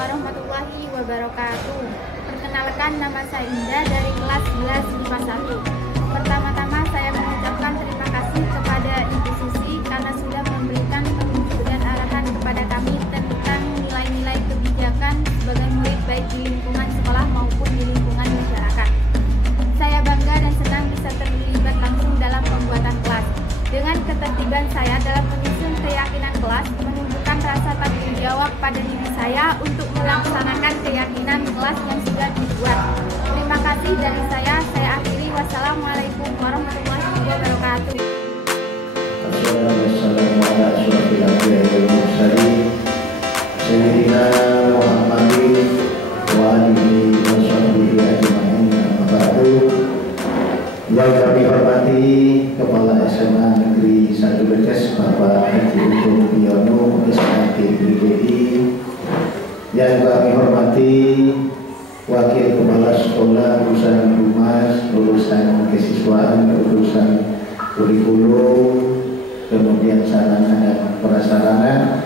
warahmatullahi wabarakatuh. Perkenalkan, nama saya Indah dari kelas 11 IPA 1. Pertama-tama saya mengucapkan terima kasih kepada Ibu Susi karena sudah memberikan petunjuk dan arahan kepada kami tentang nilai-nilai kebijakan sebagai murid baik di lingkungan sekolah maupun di lingkungan masyarakat. Saya bangga dan senang bisa terlibat langsung dalam pembuatan kelas. Dengan ketertiban saya dalam menyusun keyakinan kelas, menunjukkan rasa tanggung jawab pada diri saya untuk melaksanakan keyakinan kelas yang sudah dibuat. Terima kasih dari saya akhiri. Wassalamualaikum warahmatullahi wabarakatuh. Yang kami hormati Kepala SMA Negeri 1 Beges Bapak Haji Ugeng Biono SAG BPI. Yang kami hormati Wakil Kepala Sekolah urusan humas, urusan kesiswaan, urusan kurikulum, kemudian sarana dan prasarana,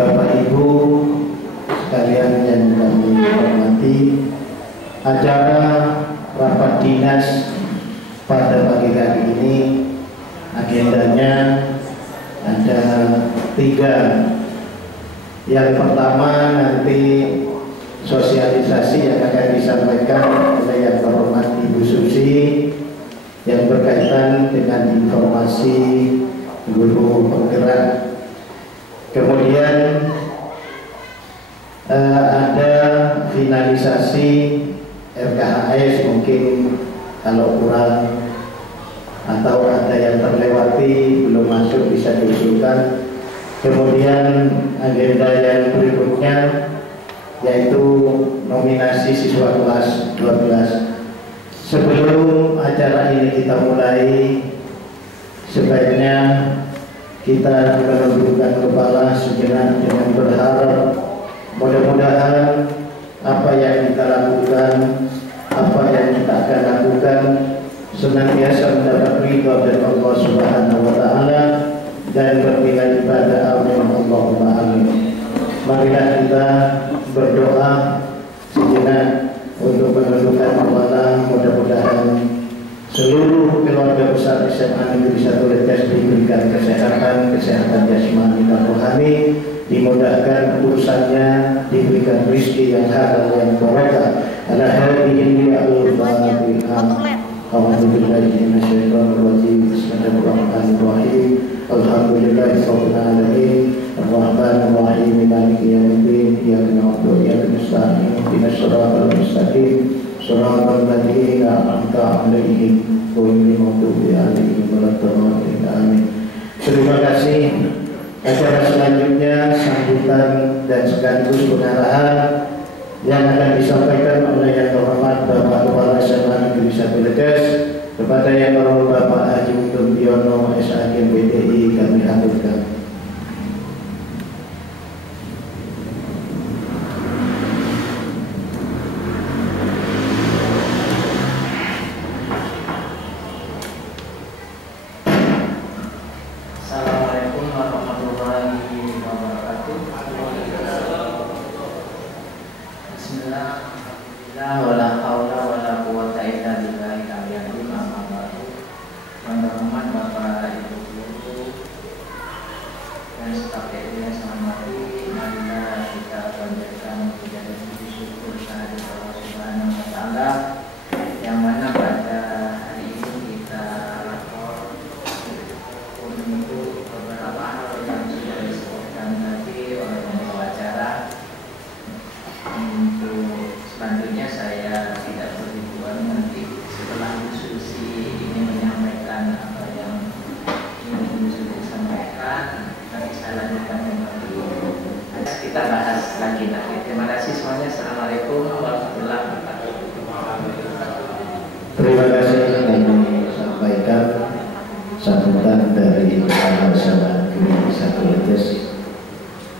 Bapak Ibu sekalian yang kami hormati, acara rapat dinas pada pagi hari ini agendanya ada 3. Yang pertama nanti sosialisasi yang akan disampaikan oleh yang terhormat Ibu Susi yang berkaitan dengan informasi guru penggerak. Kemudian ada finalisasi RKHS, mungkin kalau kurang atau ada yang terlewati belum masuk bisa diusulkan. Kemudian agenda yang berikutnya yaitu nominasi siswa kelas 12. Sebelum acara ini kita mulai, sebaiknya kita menundukkan kepala sejenak dengan berharap mudah-mudahan apa yang kita lakukan, apa yang kita akan lakukan senantiasa mendapat ridha dari Allah Subhanahu wa taala dan bernilai ibadah. Allahumma amin. Marilah kita berdoa sejenak untuk menundukkan kepala. Mudah-mudahan seluruh keluarga besar SMA Negeri 1 Beges diberikan kesehatan jasmani dan rohani, dimudahkan urusannya, diberikan rezeki yang halal yang barokah. Ala hadhihi al-fatihah. A'udzubillahi minasyaitonir rajim. Bismillahirrahmanirrahim. Alhamdulillahirabbil alamin. Ar-Rahmanir Rahim. Maliki yaumiddin. Iyyaka na'budu wa iyyaka nasta'in. Ihdinas siratal mustaqim. Shiratal ladzina an'amta 'alaihim ghairil maghdubi 'alaihim waladdallin. Amin. Terima kasih. Acara selanjutnya sambutan dan sekaligus pengarahan yang akan disampaikan oleh yang terhormat Bapak Kepala SMA Negeri 1 Beges kepada yang terhormat Bapak Haji Ugeng Biono SAG BPI kami haturkan. Assalamualaikum warahmatullahi wabarakatuh. Bismillah, wala haula wala quwwata illa billahil aliyyil azim. Yang terhormat Bapak Ibu guru dan staf yang saya hormati, marilah kita panjatkan puja dan puji syukur kehadirat Allah Subhanahu wa taala yang mana pada hari ini kita lapor untuk beberapa hal yang sudah disebutkan tadi oleh pembawa acara. Untuk selanjutnya saya tidak berribuan, nanti setelah Bu Susi ini menyampaikan apa yang ingin Bu Susi sampaikan, nanti saya lanjutkan kembali. Kita bahas lagi nanti. Terima kasih semuanya. Assalamualaikum warahmatullahi wabarakatuh. Terima kasih kami sampaikan sambutan dari Kepala SMA Negeri 1 Beges.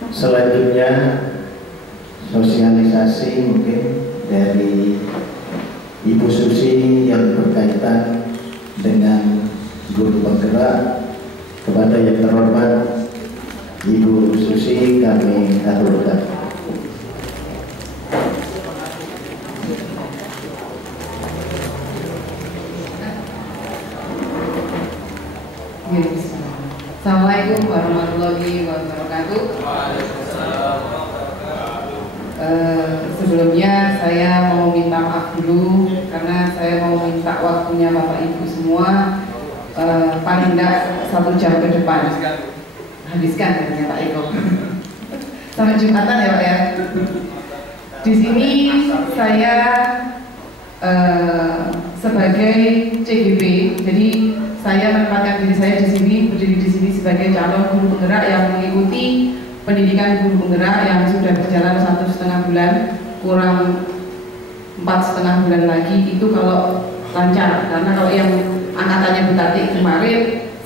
Selanjutnya sosialisasi mungkin dari Ibu Susi yang berkaitan dengan guru penggerak. Kepada yang terhormat Ibu Susi kami aturkan. Assalamualaikum warahmatullahi wabarakatuh. Sebelumnya saya mau minta maaf dulu karena saya mau minta waktunya Bapak Ibu semua paling tidak 1 jam ke depan. Habiskan ya Pak Eko. Sampai Jumatan ya Pak ya. Di sini saya sebagai CGP, jadi saya menempatkan diri saya di sini, berdiri di sini sebagai calon guru penggerak yang mengikuti pendidikan guru penggerak yang sudah berjalan 1,5 bulan, kurang 4,5 bulan lagi itu kalau lancar, karena kalau yang angkatannya Bu Tati kemarin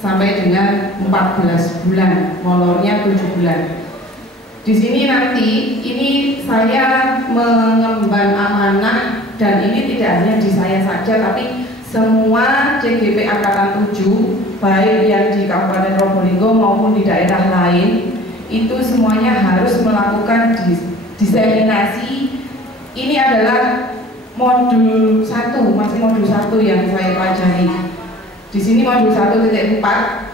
sampai dengan 14 bulan, molornya 7 bulan. Di sini nanti ini saya mengemban amanah dan ini tidak hanya di saya saja tapi semua CGP Angkatan 7 baik yang di Kabupaten Probolinggo maupun di daerah lain itu semuanya harus melakukan diseminasi. Ini adalah modul 1, masih modul 1 yang saya pelajari. Di sini modul 1.4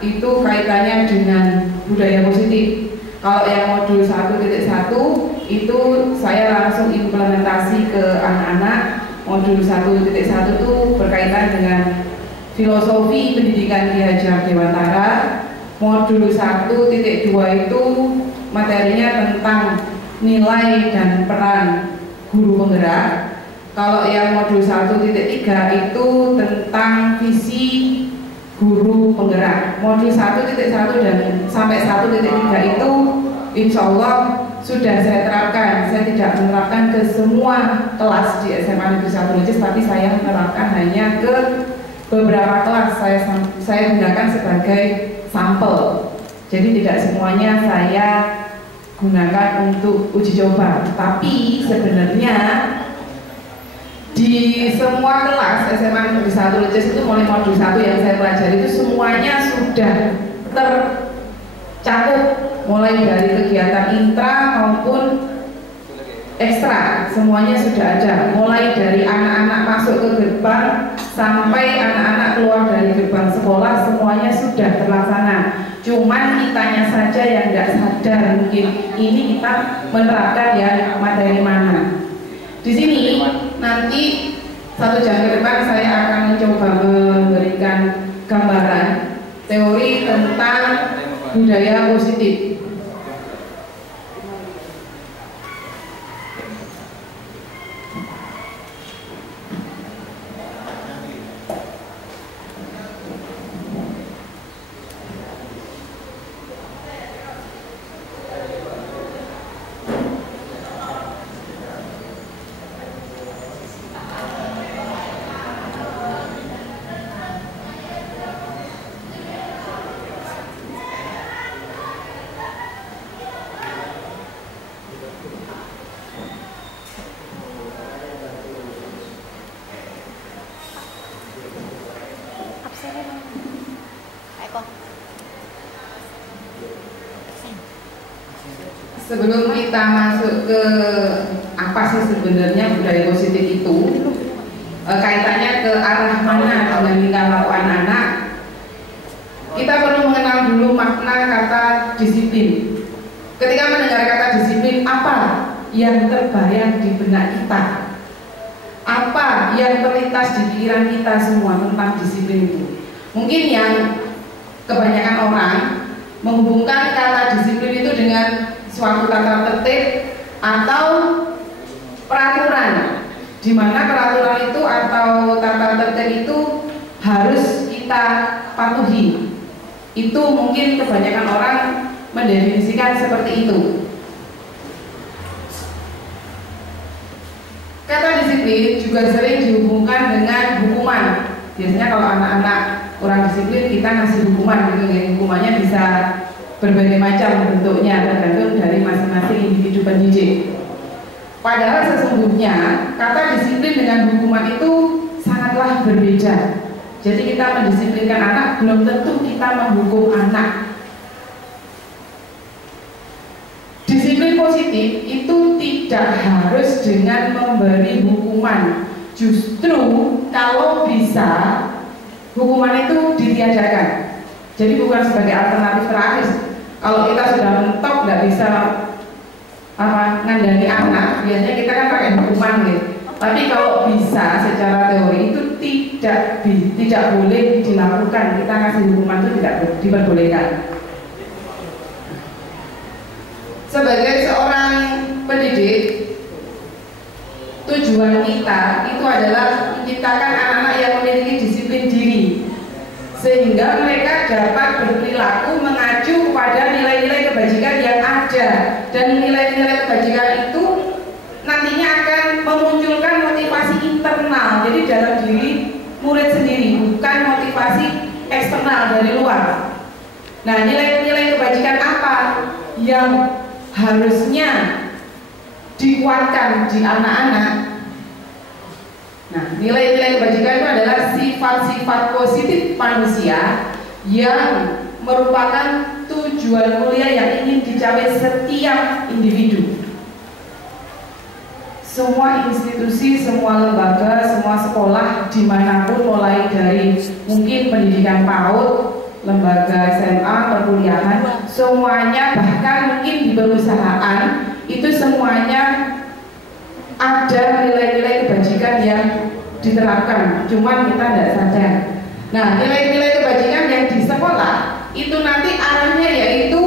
itu kaitannya dengan budaya positif. Kalau yang modul 1.1 itu saya langsung implementasi ke anak-anak. Modul 1.1 itu berkaitan dengan filosofi pendidikan Ki Hajar Dewantara. Modul 1.2 itu materinya tentang nilai dan peran guru penggerak. Kalau yang modul 1.3 itu tentang visi guru penggerak. Modul 1.1 dan sampai 1.3 itu insya Allah sudah saya terapkan. Saya tidak menerapkan ke semua kelas di SMA Negeri 1 Leces, tapi saya menerapkan hanya ke beberapa kelas. Saya gunakan sebagai sampel. Jadi tidak semuanya saya gunakan untuk uji coba. Tapi sebenarnya di semua kelas SMA Negeri 1 Leces itu mulai modul 1 yang saya pelajari itu semuanya sudah tercakup, mulai dari kegiatan intra maupun ekstra, semuanya sudah ada. Mulai dari anak-anak masuk ke gerbang sampai anak-anak keluar dari gerbang sekolah semuanya sudah terlaksana. Cuman kitanya saja yang tidak sadar mungkin ini kita menerapkan ya materi mana. Di sini nanti 1 jam ke depan saya akan mencoba memberikan gambaran teori tentang budaya positif. Sebelum kita masuk ke apa sih sebenarnya budaya positif itu, kaitannya ke arah mana dengan tingkah laku anak-anak, kita perlu mengenal dulu makna kata disiplin. Ketika mendengar kata disiplin, apa yang terbayang di benak kita? Apa yang terlintas di pikiran kita semua tentang disiplin itu? Mungkin yang kebanyakan orang menghubungkan kata disiplin itu dengan suatu tata tertib atau peraturan, di mana peraturan itu atau tata tertib itu harus kita patuhi. Itu mungkin kebanyakan orang mendefinisikan seperti itu. Kata disiplin juga sering dihubungkan dengan hukuman. Biasanya kalau anak-anak kurang disiplin kita ngasih hukuman gitu ya. Hukumannya bisa berbagai macam bentuknya tergantung dari masing-masing individu pendidik. Padahal sesungguhnya kata disiplin dengan hukuman itu sangatlah berbeda. Jadi kita mendisiplinkan anak belum tentu kita menghukum anak. Disiplin positif itu tidak harus dengan memberi hukuman. Justru kalau bisa hukuman itu ditiadakan. Jadi bukan sebagai alternatif terakhir. Kalau kita sudah mentok nggak bisa ngandani anak, biasanya kita kan pakai hukuman gitu. Tapi kalau bisa secara teori itu tidak boleh dilakukan. Kita kasih hukuman itu tidak diperbolehkan. Sebagai seorang pendidik, tujuan kita itu adalah menciptakan anak-anak yang memiliki disiplin diri, sehingga mereka dapat berperilaku mengacu pada nilai-nilai kebajikan yang ada, dan nilai-nilai kebajikan itu nantinya akan memunculkan motivasi internal, jadi dalam diri murid sendiri, bukan motivasi eksternal dari luar. Nah, nilai-nilai kebajikan apa yang harusnya dikuatkan di anak-anak? Nah, nilai-nilai kebajikan itu adalah sifat-sifat positif manusia yang merupakan tujuan mulia yang ingin dicapai setiap individu. Semua institusi, semua lembaga, semua sekolah dimanapun, mulai dari mungkin pendidikan PAUD, lembaga SMA, perkuliahan, semuanya, bahkan mungkin di perusahaan, itu semuanya ada nilai-nilai kebajikan yang diterapkan, cuman kita tidak sadar. Nah, nilai-nilai kebajikan yang di sekolah itu nanti arahnya yaitu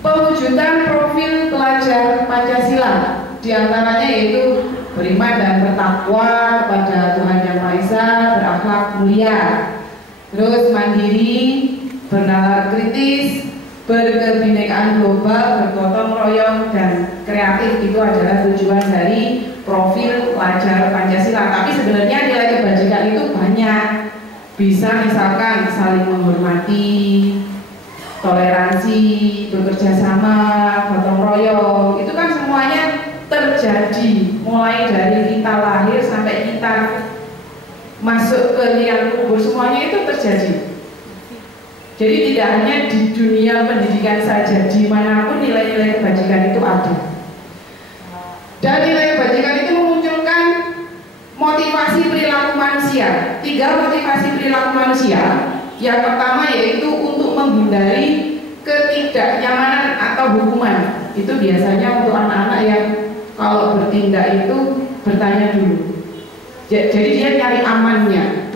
pewujudan profil pelajar Pancasila. Di antaranya yaitu beriman dan bertakwa kepada Tuhan Yang Maha Esa, berakhlak mulia, terus mandiri, bernalar kritis, berkebinekaan global, bergotong royong, dan kreatif. Itu adalah tujuan dari profil pelajar Pancasila. Tapi sebenarnya nilai kebajikan itu banyak. Bisa misalkan saling menghormati, toleransi, bekerja sama, gotong royong. Itu kan semuanya terjadi mulai dari kita lahir sampai kita masuk ke liang kubur, semuanya itu terjadi. Jadi tidak hanya di dunia pendidikan saja, dimanapun nilai-nilai kebajikan itu ada. Dan nilai kebajikan itu memunculkan motivasi perilaku manusia. 3 motivasi perilaku manusia. Yang pertama yaitu untuk menghindari ketidaknyamanan atau hukuman. Itu biasanya untuk anak-anak yang kalau bertindak itu bertanya dulu. Jadi dia cari amannya.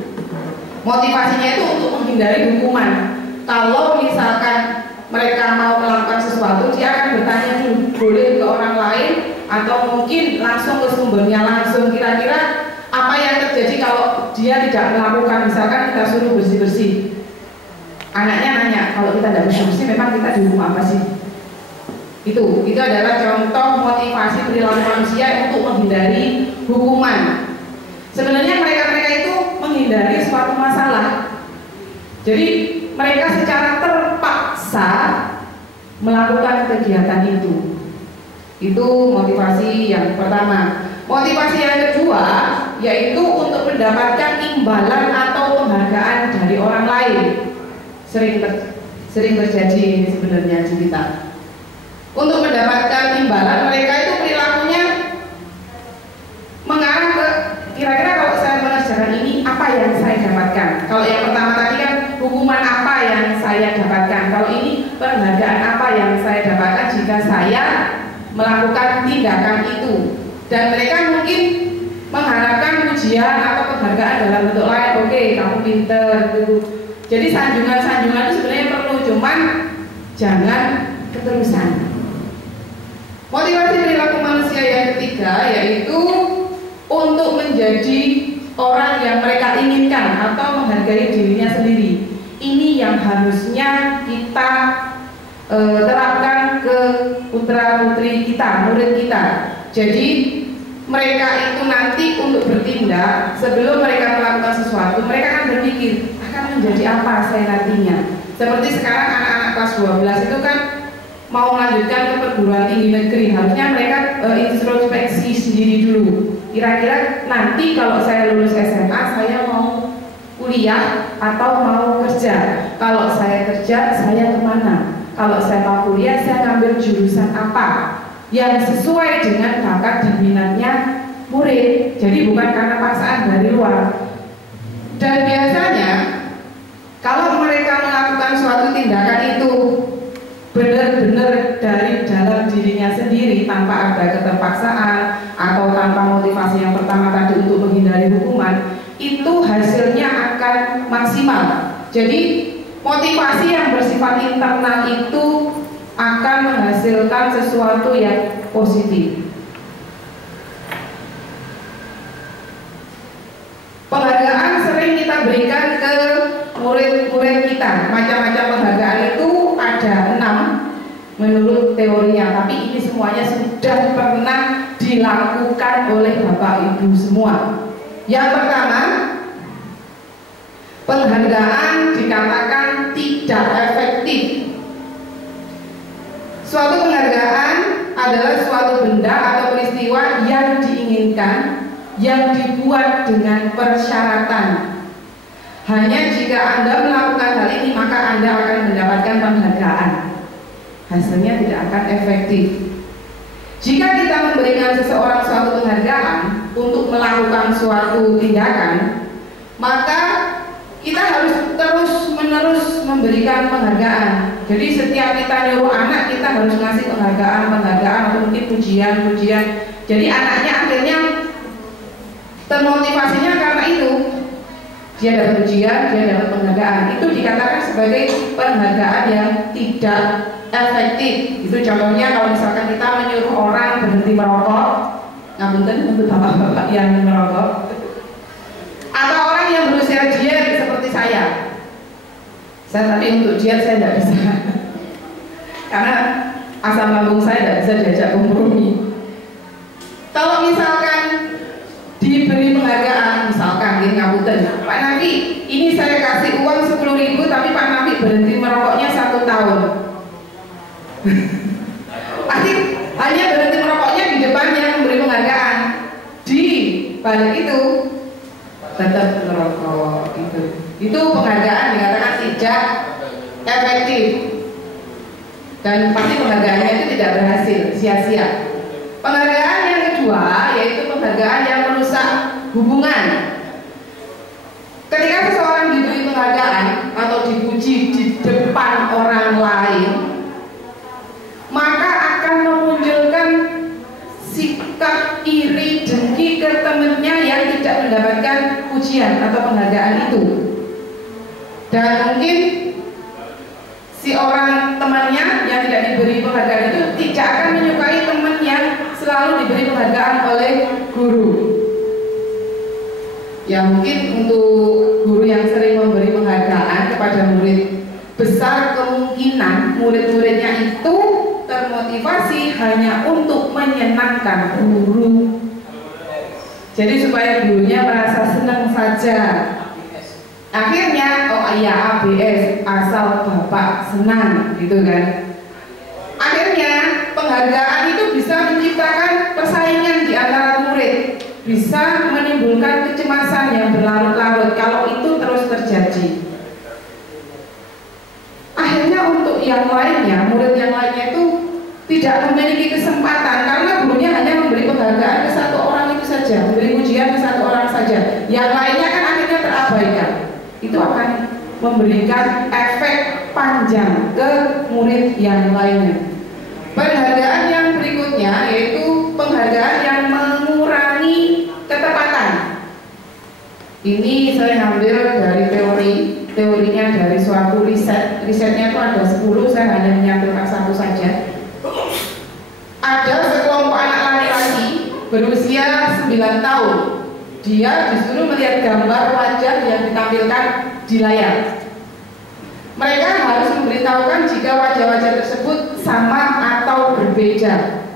Motivasinya itu untuk menghindari hukuman. Kalau misalkan mereka mau melakukan sesuatu, dia akan bertanya dulu, boleh ke orang lain atau mungkin langsung ke sumbernya langsung. Kira-kira apa yang terjadi kalau dia tidak melakukan? Misalkan kita suruh bersih-bersih, anaknya nanya, kalau kita tidak bersih-bersih memang kita dihukum apa sih? Itu adalah contoh motivasi perilaku manusia untuk menghindari hukuman. Sebenarnya mereka itu menghindari suatu masalah. Jadi mereka secara terpaksa melakukan kegiatan itu. Itu motivasi yang pertama. Motivasi yang kedua yaitu untuk mendapatkan imbalan atau penghargaan dari orang lain. Sering terjadi ini sebenarnya di kita. Untuk mendapatkan imbalan, mereka itu perilakunya mengarah ke kira-kira kalau saya mengerjakan ini apa yang saya dapatkan. Kalau yang pertama tadi kan hukuman apa yang saya dapatkan. Kalau ini penghargaan apa yang saya dapatkan jika saya melakukan tindakan itu. Dan mereka mungkin mengharapkan pujian atau penghargaan dalam bentuk lain. Oke, kamu pinter gitu. Jadi sanjungan-sanjungan itu sebenarnya perlu, cuman jangan keterusan. Motivasi perilaku manusia yang ketiga yaitu untuk menjadi orang yang mereka inginkan atau menghargai dirinya sendiri. Ini yang harusnya kita terapkan ke putra-putri kita, murid kita. Jadi mereka itu nanti untuk bertindak, sebelum mereka melakukan sesuatu, mereka akan berpikir akan menjadi apa saya nantinya. Seperti sekarang anak-anak kelas 12 itu kan mau melanjutkan ke perguruan tinggi negeri, harusnya mereka introspeksi sendiri dulu. Kira-kira nanti kalau saya lulus SMA, saya mau kuliah atau mau kerja. Kalau saya kerja, saya kemana? Kalau saya mau kuliah, saya ngambil jurusan apa yang sesuai dengan bakat dan minatnya murid. Jadi bukan karena paksaan dari luar. Dan biasanya kalau mereka melakukan melakukan suatu tindakan itu benar-benar dari dalam dirinya sendiri tanpa ada keterpaksaan atau tanpa motivasi yang pertama tadi untuk menghindari hukuman, itu hasilnya akan maksimal. Jadi motivasi yang bersifat internal itu akan menghasilkan sesuatu yang positif. Penghargaan sering kita berikan ke murid-murid kita. Macam-macam penghargaan itu ada 6 menurut teorinya, tapi ini semuanya sudah pernah dilakukan oleh Bapak Ibu semua. Yang pertama, penghargaan dikatakan tidak efektif. Suatu penghargaan adalah suatu benda atau peristiwa yang diinginkan, yang dibuat dengan persyaratan. Hanya jika Anda melakukan hal ini, maka Anda akan mendapatkan penghargaan. Hasilnya tidak akan efektif. Jika kita memberikan seseorang suatu penghargaan untuk melakukan suatu tindakan, maka kita harus terus-menerus memberikan penghargaan. Jadi setiap kita nyuruh anak, kita harus ngasih penghargaan atau mungkin pujian. Jadi anaknya akhirnya termotivasinya karena itu. Dia dapat pujian, dia dapat penghargaan. Itu dikatakan sebagai penghargaan yang tidak efektif. Itu contohnya kalau misalkan kita menyuruh orang berhenti merokok, ngapunten untuk bapak-bapak yang merokok, atau orang yang berusia diet seperti saya. Tapi untuk diet saya tidak bisa, karena asam lambung saya tidak bisa diajak kompromi. Kalau misalkan diberi penghargaan, misalkan ini ngapunten, Pak Nafi, ini saya kasih uang 10.000, tapi Pak Nafi berhenti merokoknya 1 tahun. Pasti hanya berhenti merokoknya di depannya memberi penghargaan, di balik itu tetap merokok. Itu penghargaan dikatakan tidak efektif, dan pasti penghargaannya itu tidak berhasil, sia-sia. Penghargaan yang kedua yaitu penghargaan yang merusak hubungan. Ketika seseorang diberi penghargaan atau dipuji di depan orang lain, maka akan memunculkan sikap iri dengki ke temannya yang tidak mendapatkan pujian atau penghargaan itu. Dan mungkin si orang temannya yang tidak diberi penghargaan itu tidak akan menyukai teman yang selalu diberi penghargaan oleh guru. Ya mungkin untuk guru yang sering memberi penghargaan kepada murid, besar kemungkinan murid-muridnya itu termotivasi hanya untuk menyenangkan guru. Jadi supaya gurunya merasa senang saja. Akhirnya, oh iya ABS, asal bapak senang, gitu kan. Akhirnya penghargaan itu bisa menciptakan persaingan di antara murid, bisa menimbulkan kecemasan yang berlarut-larut kalau itu terus terjadi. Akhirnya untuk yang lainnya, murid yang lainnya itu tidak memiliki kesempatan karena gurunya hanya memberi penghargaan ke 1 orang itu saja, memberi pujian ke 1 orang saja. Yang lainnya kan akhirnya terabaikan. Itu akan memberikan efek panjang ke murid yang lainnya. Penghargaan yang berikutnya yaitu penghargaan yang mengurangi ketepatan. Ini saya ambil dari teorinya dari suatu risetnya itu ada 10, saya hanya menyampaikan 1 saja. Ada sekelompok anak laki-laki berusia 9 tahun. Dia disuruh melihat gambar wajah yang ditampilkan di layar. Mereka harus memberitahukan jika wajah-wajah tersebut sama atau berbeda.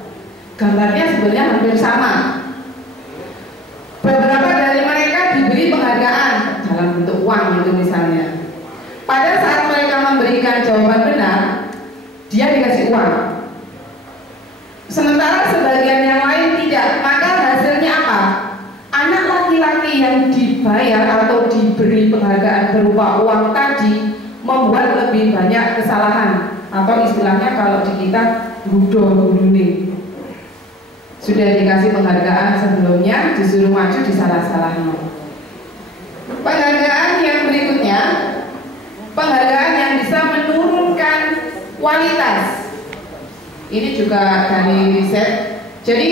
Gambarnya sebenarnya hampir sama. Beberapa dari mereka diberi penghargaan dalam bentuk uang itu misalnya. Pada saat mereka memberikan jawaban benar, dia dikasih uang. Sementara sebagian yang lain tidak. Maka hasilnya apa? Anak laki-laki yang dibayar atau diberi penghargaan berupa uang tadi membuat lebih banyak kesalahan, atau istilahnya kalau di kita gudo-gudune. Sudah dikasih penghargaan sebelumnya, disuruh maju disalah-salahnya. Penghargaan yang berikutnya, penghargaan yang bisa Ini juga dari riset. Jadi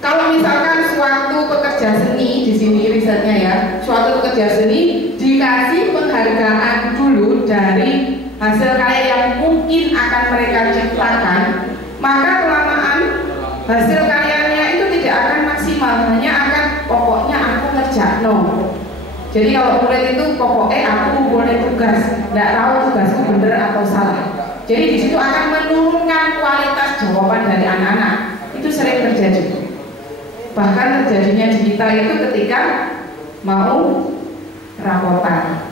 kalau misalkan suatu pekerja seni, di sini risetnya ya, suatu pekerja seni dikasih penghargaan dulu dari hasil karya yang mungkin akan mereka ciptakan, maka kelamaan hasil karyanya itu tidak akan maksimal, hanya akan pokoknya aku ngerjakno. Jadi kalau murid itu pokoknya aku boleh tugas, nggak tahu tugasku bener atau salah. Jadi di situ akan menurunkan kualitas jawaban dari anak-anak. Itu sering terjadi. Bahkan terjadinya di kita itu ketika mau rapotan,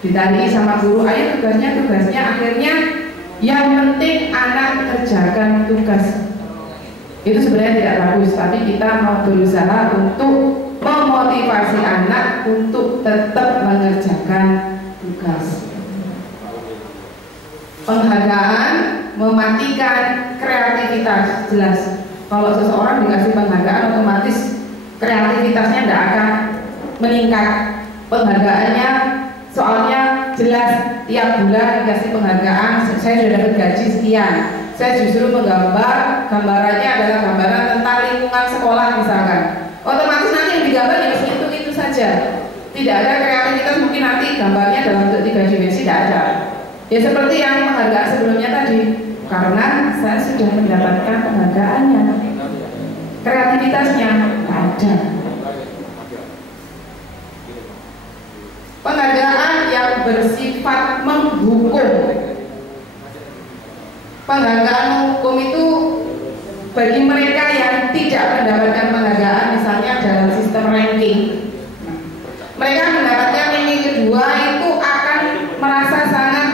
ditanya sama guru, ayo tugasnya, akhirnya yang penting anak mengerjakan tugas. Itu sebenarnya tidak bagus, tapi kita mau berusaha untuk memotivasi anak untuk tetap mengerjakan tugas. Penghargaan mematikan kreativitas, jelas. Kalau seseorang dikasih penghargaan, otomatis kreativitasnya tidak akan meningkat. Penghargaannya soalnya jelas, tiap bulan dikasih penghargaan, saya sudah dapat gaji sekian, saya justru menggambar, gambarannya adalah gambaran tentang lingkungan sekolah misalkan, otomatis nanti yang digambar ya itu saja, tidak ada kreativitas. Mungkin nanti gambarnya dalam bentuk 3 dimensi, tidak ada. Ya seperti yang penghargaan sebelumnya tadi, karena saya sudah mendapatkan penghargaannya, kreativitasnya ada. Penghargaan yang bersifat menghukum. Penghargaan menghukum itu bagi mereka yang tidak mendapatkan penghargaan, misalnya dalam sistem ranking, mereka mendapatkan ranking kedua itu akan merasa sangat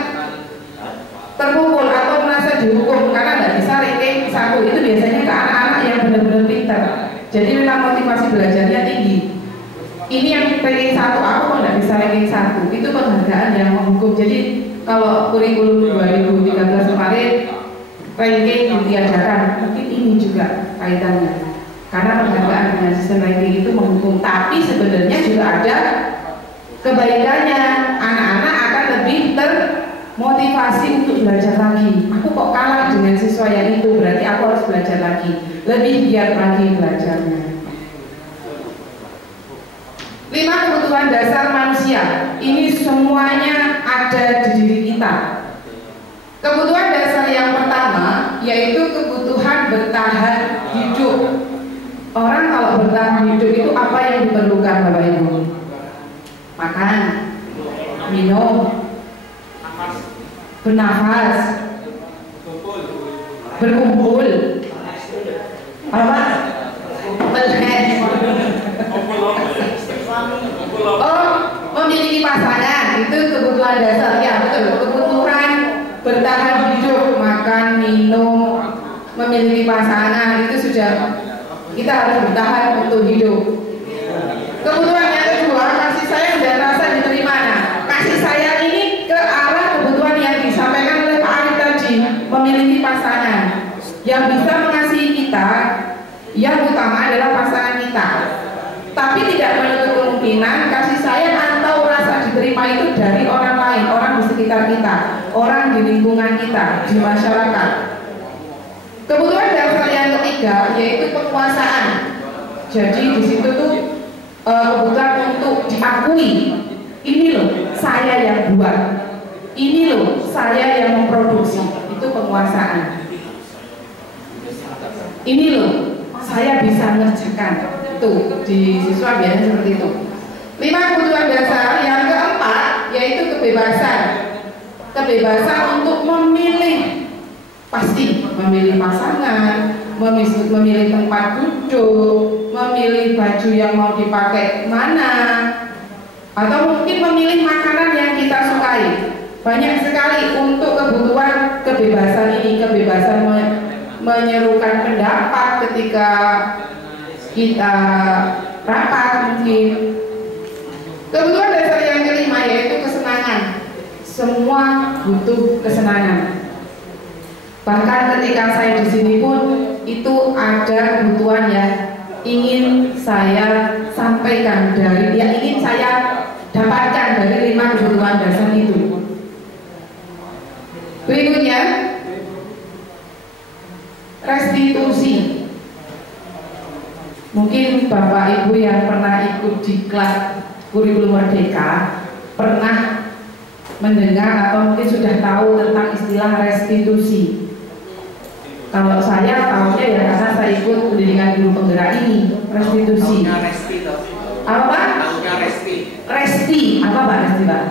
terpukul atau merasa dihukum karena tidak bisa ranking 1. Itu biasanya ke anak-anak yang benar-benar pintar, jadi memang motivasi belajarnya tinggi. Ini yang ranking 1, aku kok tidak bisa ranking 1, itu penghargaan yang menghukum. Jadi kalau kurikulum 2013 kemarin ranking ditiadakan, mungkin ini juga kaitannya, karena penghargaan dengan sistem ranking itu menghukum. Tapi sebenarnya juga ada kebaikannya, anak-anak akan lebih termotivasi untuk belajar lagi. Aku kok kalah dengan siswa yang itu, berarti aku harus belajar lagi, lebih giat lagi belajarnya. 5 kebutuhan dasar manusia, ini semuanya ada di diri kita. Kebutuhan dasar yang pertama yaitu kebutuhan bertahan hidup. Orang kalau bertahan hidup itu apa yang diperlukan Bapak Ibu? Makan, minum, bernafas, berkumpul, apa? Melihat. Oh, memiliki pasangan, itu kebutuhan dasar. Ya betul, kebutuhan bertahan hidup, makan, minum, memiliki pasangan, itu sudah kita harus bertahan untuk hidup. Kebutuhan yang kedua, kasih sayang dan rasa diterima. Nah, kasih sayang ini ke arah kebutuhan yang disampaikan oleh Pak Arif tadi, memiliki pasangan yang bisa mengasihi kita. Yang utama adalah pasangan kita, tapi tidak menutup kemungkinan kasih sayang atau rasa diterima itu dari orang lain, orang di sekitar kita, orang di lingkungan kita, di masyarakat. Kebutuhan dasar yang ketiga yaitu penguasaan. Jadi di situ tuh kebutuhan untuk diakui. Ini loh saya yang buat, ini loh saya yang memproduksi, itu penguasaan. Ini loh saya bisa mengerjakan. Tuh di siswa biasanya seperti itu. 5 kebutuhan dasar yang keempat yaitu kebebasan. Kebebasan untuk memilih, pasti memilih pasangan, memilih tempat duduk, memilih baju yang mau dipakai mana, atau mungkin memilih makanan yang kita sukai. Banyak sekali untuk kebutuhan kebebasan ini, kebebasan menyerukan pendapat ketika kita rapat mungkin. Kebutuhan dasar yang kelima yaitu kesenangan. Semua butuh kesenangan. Bahkan ketika saya di sini pun itu ada kebutuhan yang ingin saya sampaikan dari, yang ingin saya dapatkan dari 5 kebutuhan dasar itu. Berikutnya restitusi. Mungkin Bapak Ibu yang pernah ikut di kelas kurikulum Merdeka pernah mendengar atau mungkin sudah tahu tentang istilah restitusi. Kalau saya tahunya ya karena saya ikut pendidikan guru penggerak ini, restitusi. Apa Pak? Resti. Apa Pak Resti Pak?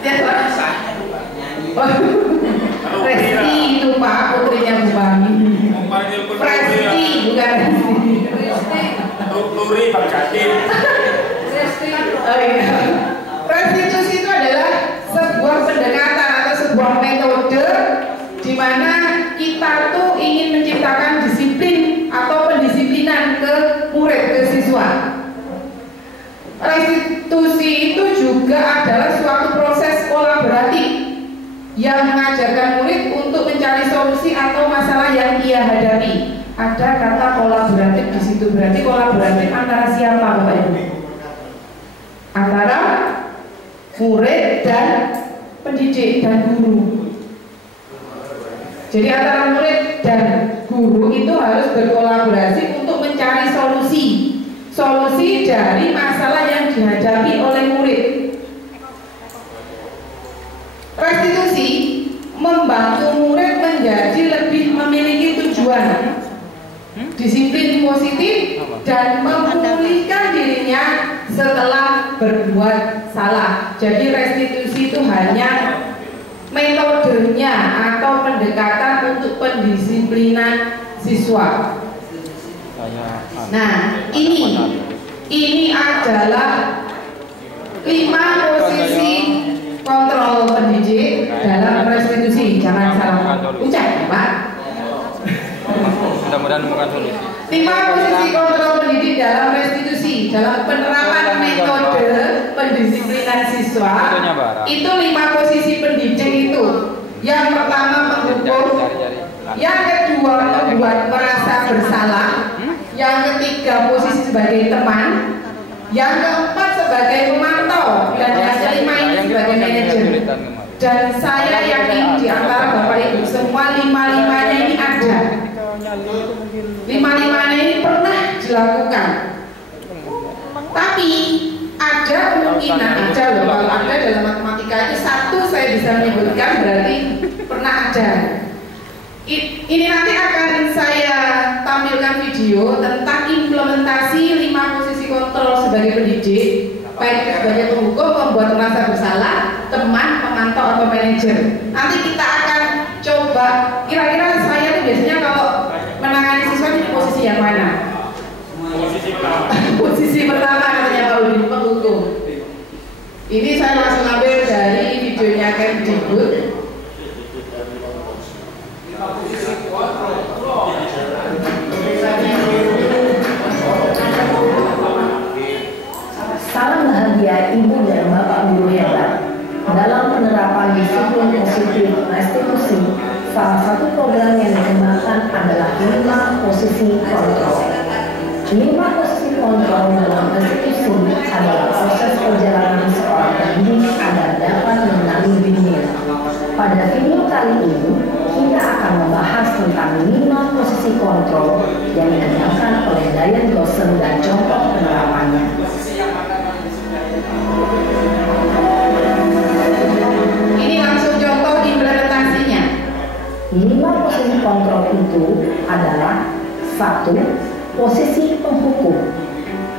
Ya Pak. Resti itu Pak, putrinya Bu Bami. Resti bukan Resti. Turi Pak Jatin. Oh iya. Restitusi itu adalah sebuah pendekatan atau sebuah metode di mana kita tuh ingin menciptakan disiplin atau pendisiplinan ke murid, ke siswa. Restitusi itu juga adalah suatu proses kolaboratif yang mengajarkan murid untuk mencari solusi atau masalah yang ia hadapi. Ada kata kolaboratif di situ, berarti kolaboratif antara siapa Bapak Ibu? Antara murid dan pendidik dan guru. Jadi antara murid dan guru itu harus berkolaborasi untuk mencari solusi dari masalah yang dihadapi oleh murid. Restitusi membantu murid menjadi lebih memiliki tujuan, disiplin positif, dan memulihkan dirinya setelah berbuat salah. Jadi restitusi itu hanya metodenya atau pendekatan untuk pendisiplinan siswa. Nah, ini adalah 5 posisi kontrol pendidik dalam restitusi. Jangan salah ucap, Pak. Mudah-mudahan menemukan solusi. 5 posisi kontrol pendidik dalam restitusi dalam penerapan metode pendisiplinan siswa. Itu 5 posisi pendidik itu. Yang pertama menghukum, yang kedua membuat merasa bersalah, yang ketiga posisi sebagai teman, yang keempat sebagai pemantau, dan yang kelima ini sebagai manajer. Dan saya yakin di antara Bapak Ibu semua 5-5-nya ini ada. 5-5-nya ini pernah dilakukan. Tapi ada kemungkinan aja loh, kalau ada dalam matematika itu 1 saya bisa menyebutkan berarti pernah ada. Ini nanti akan saya tampilkan video tentang implementasi 5 posisi kontrol sebagai pendidik, baik sebagai penghukum, membuat merasa bersalah, teman, pemantau, atau manajer. Nanti kita akan coba, kira-kira saya tuh biasanya kalau menangani siswa di posisi yang mana? Posisi pertama katanya Pak Udin, penghukum. Ini saya langsung ambil dari videonya Kemdikbud. Salam bahagia Ibu dan Bapak Guru hebat. Dalam penerapan disiplin positif restitusi, salah satu program yang dikembangkan adalah 5 posisi kontrol. 5 posisi kontrol dalam restitusi adalah proses perjalanan seorang pendidik agar dapat mengenali dirinya. Pada video kali ini, kita akan membahas tentang 5 posisi kontrol yang dikembangkan oleh Diane Goshen dan contoh penerapannya. Ini langsung contoh implementasinya. 5 posisi kontrol itu adalah 1. Posisi penghukum,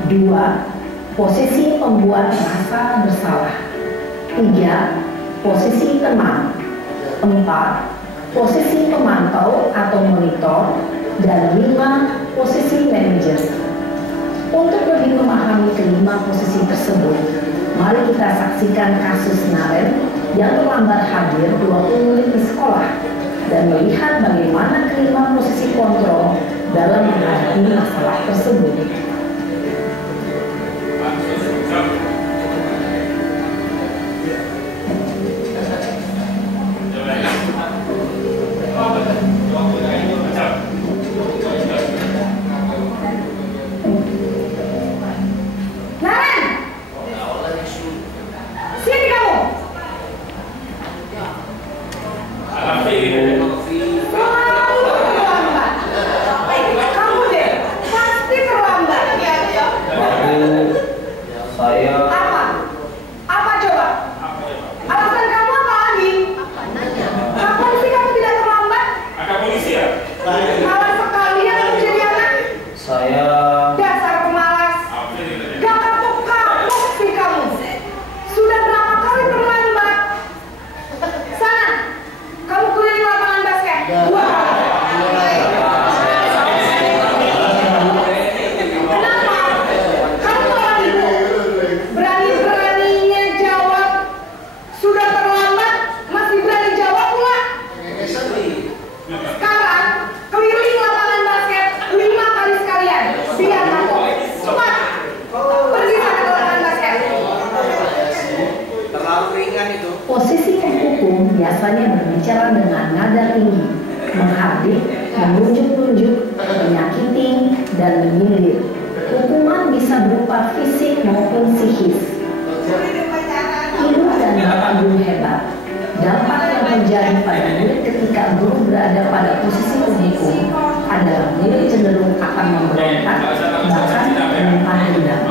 2. Posisi pembuat merasa bersalah, 3. Posisi teman, 4. Posisi pemantau atau monitor, dan 5. Posisi manajer. Untuk lebih memahami kelima posisi tersebut, mari kita saksikan kasus Naren yang terlambat hadir 20 menit di sekolah dan melihat bagaimana kelima posisi kontrol dalam menghadapi masalah tersebut. Naren, sini kamu. biasanya berbicara dengan nada tinggi, menghardik, menunjuk-nunjuk, menyakiti, dan menyindir. Hukuman bisa berupa fisik maupun psikis. Ibu dan bapak guru hebat. Dampak yang terjadi pada murid ketika guru berada pada posisi penghukum adalah murid cenderung akan memberontak, bahkan menyimpan dendam.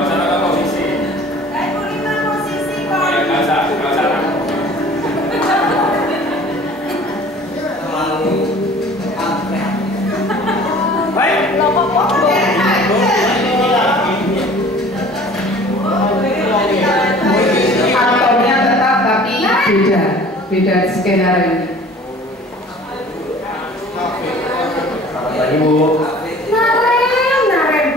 Atomnya tetap tapi beda skenario ini. Selamat pagi, Bu. Naren,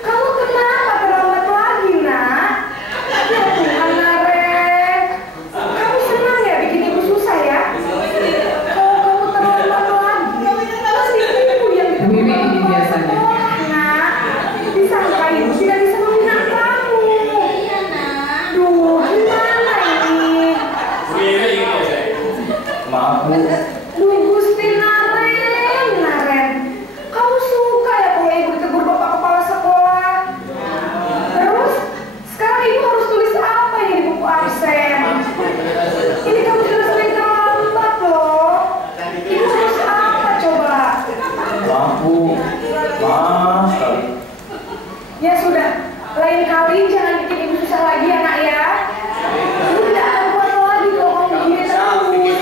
kamu kenapa terlambat lagi, nak? Ya Tuhan, Naren, kamu senang ya bikin ibu susah ya? Kalau kamu terlambat lagi, pasti ibu yang Wiwi ini biasanya. nak, disangka ibu tidak bisa meminang kamu. Duh, gimana ini? Maaf, Bu. Duh, Gusti Naren, kamu suka ya kalau ibu ditegur bapak kepala sekolah? Terus, sekarang ibu harus tulis apa ini di buku absen? Ini kamu sudah sering terlambat loh. Ibu harus apa coba? Maaf, Bu. Maaf sekali. Ya sudah, lain kali jangan bikin ibu susah lagi ya nak ya. Ibu tidak akan kuat lagi kalau kamu begini terus.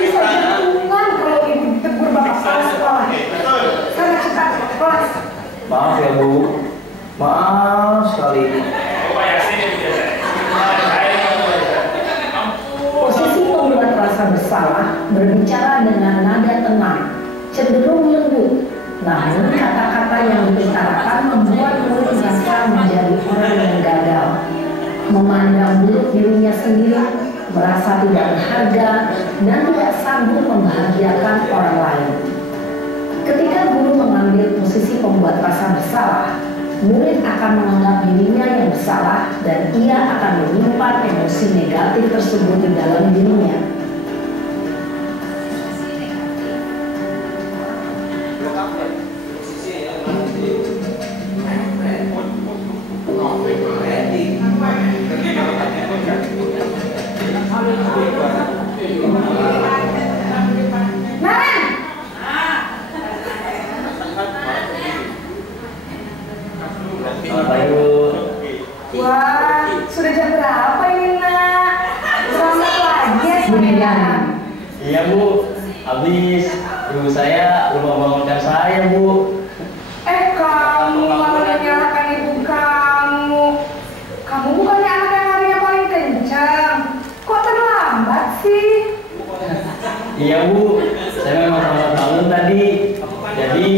Bisa jantungan kalau ibu ditegur bapak kepala sekolah. Sana cepat kelas. Maaf ya, Bu. Maaf sekali. Posisi membuat rasa bersalah berbicara dengan nada tenang, cenderung lembut. Namun kata-kata yang diutarakan membuat murid merasa menjadi orang yang gagal, memandang buruk dirinya sendiri, merasa tidak berharga, dan tidak sanggup membahagiakan orang lain. Ketika guru mengambil posisi pembuat rasa bersalah, murid akan menganggap dirinya yang bersalah dan ia akan menyimpan emosi negatif tersebut di dalam dirinya. Naren! Selamat pagi, Bu. Wah, sudah jam berapa ini nak? Selamat lagi ya sayang. Iya, Bu. Habis ibu saya lupa bangunkan saya, Bu. Kamu malah menyalahkan ibu kamu. Kamu bukannya anak yang larinya paling kencang. Kok terlambat sih? Iya, Bu. Saya memang selamat bangun tadi. Jadi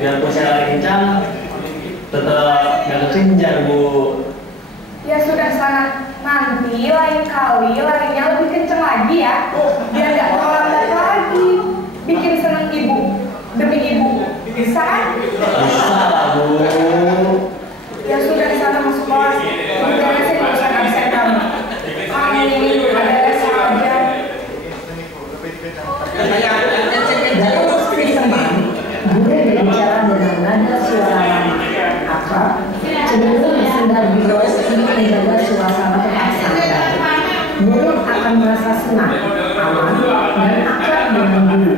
biarpun saya lari kencang, tetap nggak kekejar, Bu. Ya sudah sana, nanti lain kali larinya lebih kencang lagi ya. Biar nggak terlambat lagi. Bikin seneng ibu demi ibu. Bisa kan? Bisa lah, Bu. Ya sudah sana masuk kelas. Beresin urusan absen kamu. Kamu ini ada saja. Dari istri teman, guru berbicara dengan nada suara ramah, akrab, cenderung bersandar biro untuk menjaga suasana tetap santai. Murid akan merasa senang, aman, dan akrab dengan guru.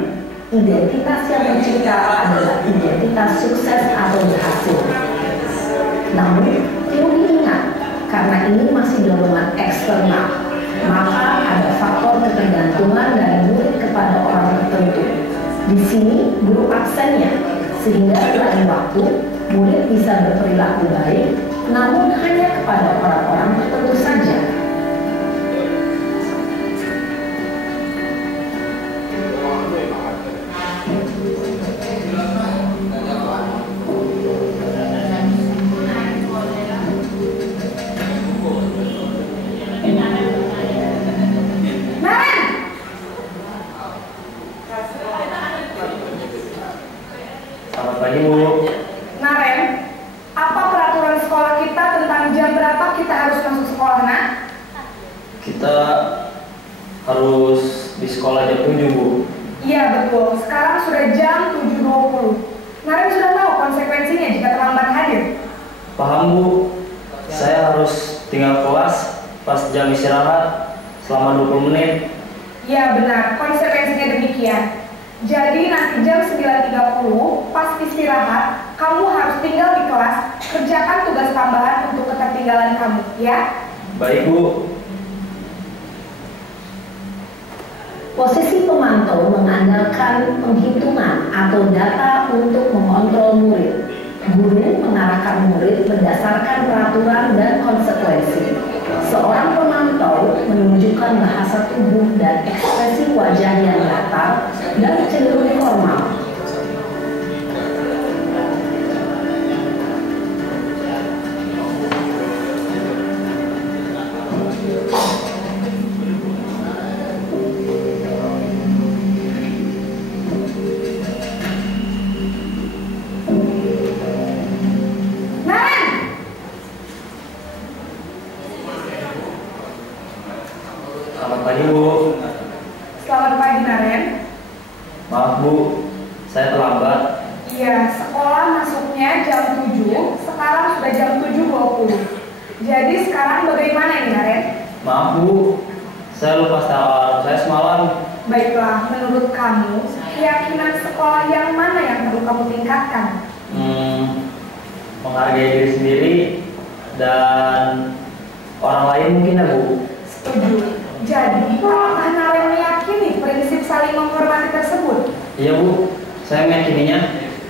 Identitas yang tercipta adalah identitas sukses atau berhasil. Namun, perlu diingat, karena ini masih dorongan eksternal, maka ada faktor ketergantungan dari murid kepada orang tertentu. Di sini guru absennya, sehingga selain waktu, murid bisa berperilaku baik, namun hanya kepada orang-orang tertentu saja. Selamat pagi, Bu. Naren, apa peraturan sekolah kita tentang jam berapa kita harus masuk sekolah, nak? di sekolah jam 7, Bu. Iya betul, sekarang sudah jam 7.20. Naren sudah tahu konsekuensinya jika terlambat hadir? Paham, Bu. Saya harus tinggal kelas pas jam istirahat selama 20 menit. Iya benar, konsekuensinya demikian. Jadi nanti jam 9.30 pas istirahat, kamu harus tinggal di kelas, kerjakan tugas tambahan untuk ketertinggalan kamu, ya? Baik, Bu. Posisi pemantau mengandalkan penghitungan atau data untuk mengontrol murid. Guru mengarahkan murid berdasarkan peraturan dan konsekuensi. Seorang pemantau menunjukkan bahasa tubuh dan ekspresi wajah yang datar dan cenderung formal. Selamat pagi, Bu. Selamat pagi, Naren. Maaf, Bu. Saya terlambat. Iya, sekolah masuknya jam 7, sekarang sudah jam 7.20. Jadi sekarang bagaimana ini, Naren? Maaf, Bu. Saya lupa setel alarm saya semalam. Baiklah, menurut kamu, keyakinan sekolah yang mana yang perlu kamu tingkatkan? Menghargai diri sendiri dan orang lain mungkin, ya, Bu. Setuju. Jadi, apakah Naren meyakini prinsip saling menghormati tersebut? Iya, Bu. Saya meyakininya.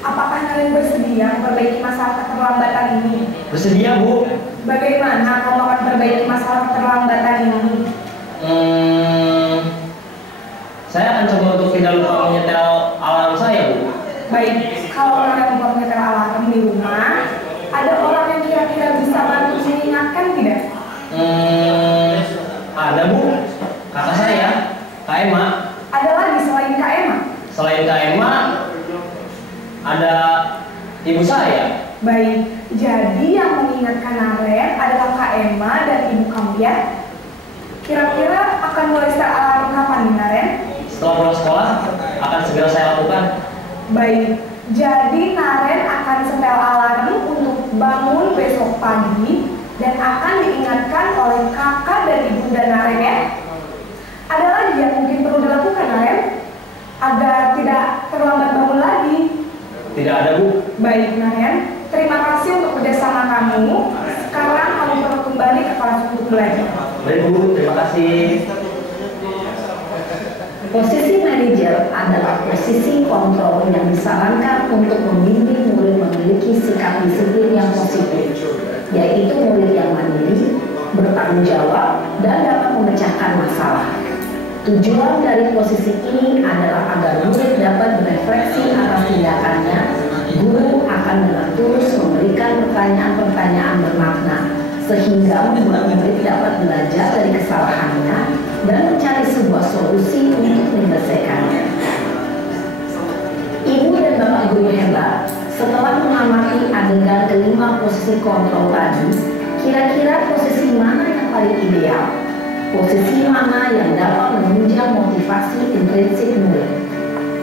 Apakah Naren bersedia memperbaiki masalah keterlambatan ini? Bersedia, Bu. Bagaimana kamu akan memperbaiki masalah keterlambatan ini? Saya akan coba untuk tidak lupa menyetel alarm saya, Bu. Baik, kalau Naren lupa menyetel alarm di rumah, ada orang yang kira-kira bisa bantu mengingatkan tidak? Ada, Bu. Kakak saya, Kak Emma. Ada lagi selain Kak Emma? Selain Kak Emma, ada ibu saya. Baik, jadi yang mengingatkan Naren adalah Kak Emma dan ibu kamu, ya? Kira-kira akan mulai setel alarm kapan nih, Naren? Setelah pulang sekolah, akan segera saya lakukan. Baik, jadi Naren akan setel alarm untuk bangun besok pagi dan akan diingatkan oleh kakak dan ibunda Naren, ya? Ada lagi yang mungkin perlu dilakukan, Naren? Agar tidak terlambat bangun lagi. Tidak ada, Bu. Baik, Naren. Terima kasih untuk kerjasama kamu. Sekarang kamu perlu kembali ke kelas untuk belajar. Baik, Bu. Terima kasih. Posisi manajer adalah posisi kontrol yang disarankan untuk membimbing murid memiliki sikap disiplin yang positif, yaitu murid yang mandiri, bertanggung jawab, dan dapat memecahkan masalah. Tujuan dari posisi ini adalah agar murid dapat berefleksi atas tindakannya. Guru akan dengan tulus memberikan pertanyaan-pertanyaan bermakna, sehingga membuat murid dapat belajar dari kesalahannya dan mencari sebuah solusi untuk menyelesaikannya. Ibu dan bapak guru hebat, setelah mengamati adegan kelima posisi kontrol tadi, kira-kira posisi mana yang paling ideal? Posisi mana yang dapat menunjang motivasi intrinsik murid?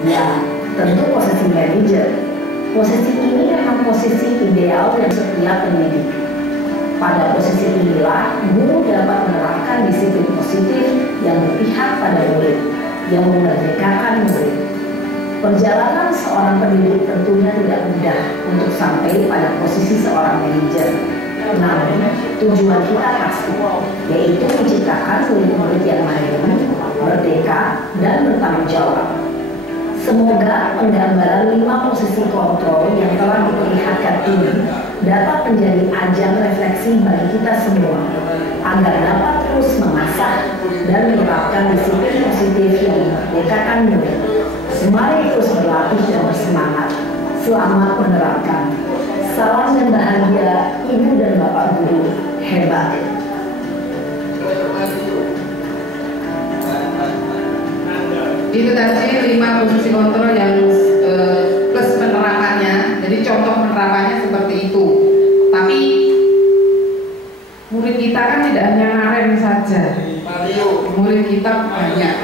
Ya, tentu posisi manajer. Posisi ini memang posisi ideal yang setiap pendidik. Pada posisi inilah, guru dapat menerapkan disiplin positif yang berpihak pada murid, yang memerdekakan murid. Perjalanan seorang pendidik tentunya tidak mudah untuk sampai pada posisi seorang manajer. Namun, tujuan kita pasti, yaitu menciptakan murid-murid yang mandiri, merdeka, dan bertanggung jawab. Semoga penggambaran 5 posisi kontrol yang telah diperlihatkan ini dapat menjadi ajang refleksi bagi kita semua, agar dapat terus mengasah dan menerapkan disiplin positif yang memerdekakan murid. Mari terus berlatih dan bersemangat. Selamat menerapkan. Salam dan bahagia Ibu dan Bapak Guru hebat. Itu tadi 5 posisi kontrol yang plus penerapannya. Jadi contoh penerapannya seperti itu. Tapi murid kita kan tidak hanya Naren saja. Murid kita banyak.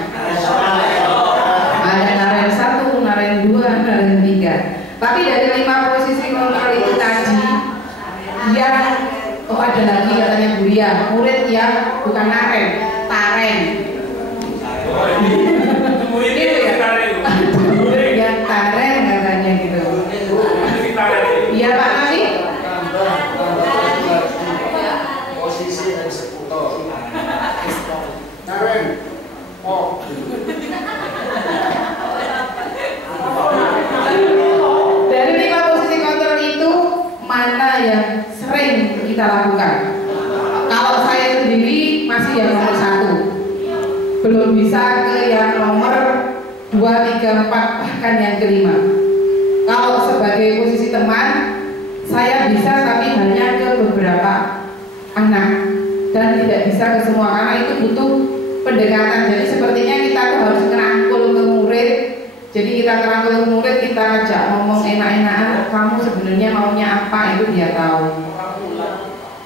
Tapi dari 5 posisi kontrol itu tadi, yang ada lagi katanya Bu Ria, murid yang bukan naren, taren. Gitu ya? Murid yang taren katanya gitu. Iya Pak Nali? Posisi eksekutor. Taren. Oh. Dari 5 posisi kontrol itu mana yang sering kita lakukan? Kalau saya sendiri masih yang nomor 1, belum bisa ke yang nomor 2, 3, 4, bahkan yang kelima. Kalau sebagai posisi teman, saya bisa tapi hanya ke beberapa anak dan tidak bisa ke semua karena itu butuh pendekatan. Jadi sepertinya kita tuh harus ngerangkul ke murid. Jadi kita ngerangkul ke murid, kita ajak ngomong enak-enakan, kamu sebenarnya maunya apa, itu dia tahu.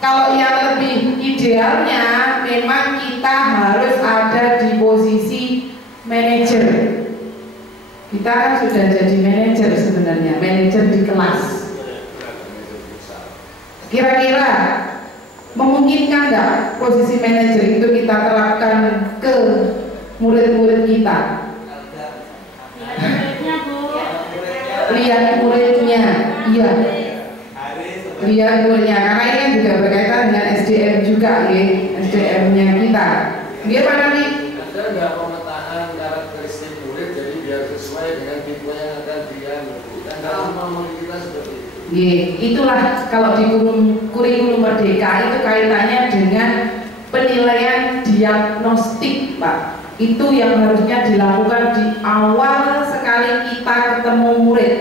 Kalau yang lebih idealnya memang kita harus ada di posisi manajer. Kita kan sudah jadi manajer sebenarnya, manajer di kelas. Kira-kira memungkinkan nggak posisi manajer itu kita terapkan ke murid-murid kita? Lihat muridnya, iya. Lihat muridnya, karena ini kan juga berkaitan dengan SDM juga, ya, SDM-nya kita. Dia mana nih? Ada nggak pemetaan karakteristik murid jadi biar sesuai dengan tipe yang akan dia lakukan? Dan cuma murid kita seperti itu. Itulah kalau di kurikulum Merdeka itu kaitannya dengan penilaian diagnostik, Pak. Itu yang harusnya dilakukan di awal sekali kita ketemu murid.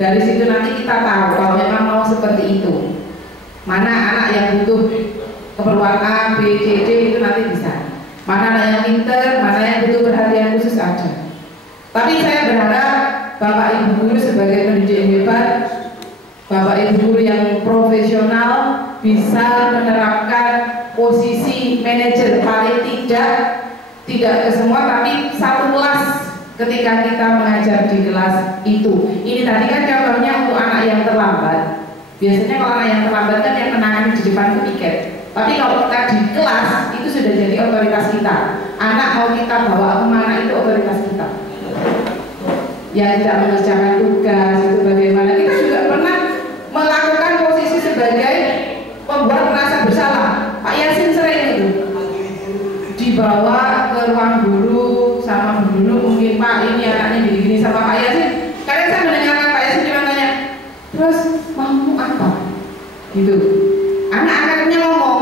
Dari situ nanti kita tahu kalau memang mau seperti itu. Mana anak yang butuh keperluan A, B, C, D itu nanti bisa. Mana anak yang pinter, mana yang butuh perhatian khusus ada. Tapi saya berharap Bapak Ibu guru sebagai pendidik yang hebat, Bapak Ibu guru yang profesional bisa menerapkan posisi manajer paling tidak ke semua tapi satu kelas ketika kita mengajar di kelas itu. Ini tadi kan contohnya untuk anak yang terlambat. Biasanya kalau anak yang terlambat kan yang menangani di depan itu piket. Tapi kalau kita di kelas itu sudah jadi otoritas kita. Anak mau kita bawa kemana itu otoritas kita. Yang tidak mengerjakan tugas itu bagaimana. Kita juga pernah melakukan posisi sebagai pembuat merasa bersalah. Pak Yasin sering itu dibawa ke ruang guru sama guru, mungkin Pak ini anaknya gini-gini sama Pak Yasin. Kadang saya mendengarkan Pak Yasin cuma tanya, terus mau apa? Gitu. Anak-anaknya ngomong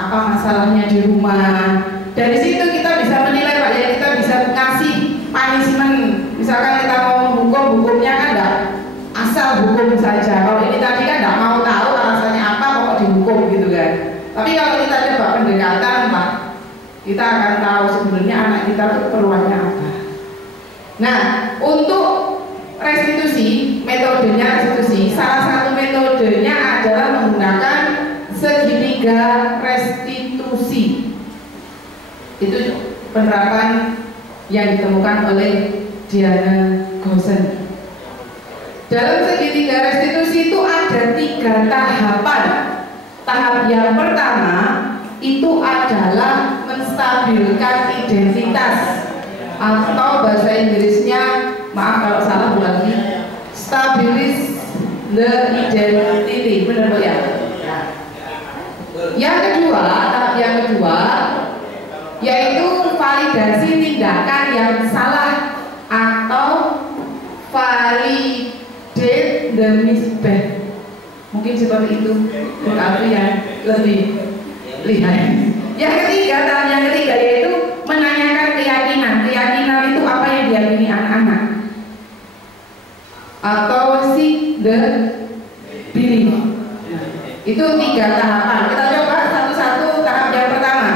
apa masalahnya di rumah. Dari situ kita bisa menilai Pak ya, kita bisa kasih punishment. Misalkan kita mau hukum, hukumnya kan enggak asal hukum saja. Kalau ini tadi kan enggak mau tahu alasannya apa, pokok dihukum gitu kan. Tapi kalau kita coba pendekatan Pak, kita akan tahu sebenarnya anak kita keperluannya apa. Nah, untuk restitusi, metodenya restitusi, salah satu metodenya adalah menggunakan segitiga restitusi. Itu penerapan yang ditemukan oleh Diana Gosen. Dalam segitiga restitusi itu ada 3 tahapan. Tahap yang pertama itu adalah menstabilkan identitas, atau bahasa Inggrisnya, maaf kalau salah lagi, stabilize the identity, benar ya? Yang kedua, tahap yang kedua yaitu validasi tindakan yang salah atau validate the misbehave. Mungkin seperti itu berarti yang lebih lihat. Yang ketiga, tahap yang ketiga yaitu menanyakan keyakinan. Keyakinan itu apa yang diyakini anak-anak, atau seek the belief. Itu 3 tahapan. Kita coba satu-satu. Tahap yang pertama,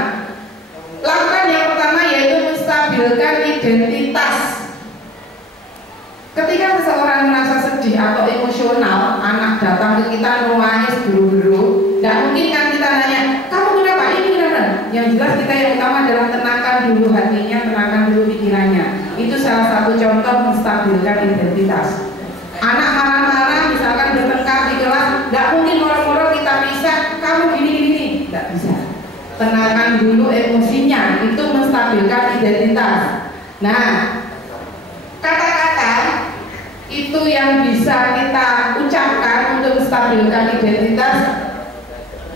lakukan yang pertama yaitu menstabilkan identitas. Ketika seseorang merasa sedih atau emosional, anak datang ke kita nangis geru-geru, nggak mungkin kan kita nanya, kamu kenapa ini kenapa? Yang jelas kita yang utama adalah tenangkan dulu hatinya, tenangkan dulu pikirannya. Itu salah satu contoh menstabilkan identitas. Anak marah-marah mungkin moro-moro kita bisa, kamu gini-gini, nggak bisa. Tenangkan dulu emosinya, itu menstabilkan identitas. Nah, kata-kata itu yang bisa kita ucapkan untuk menstabilkan identitas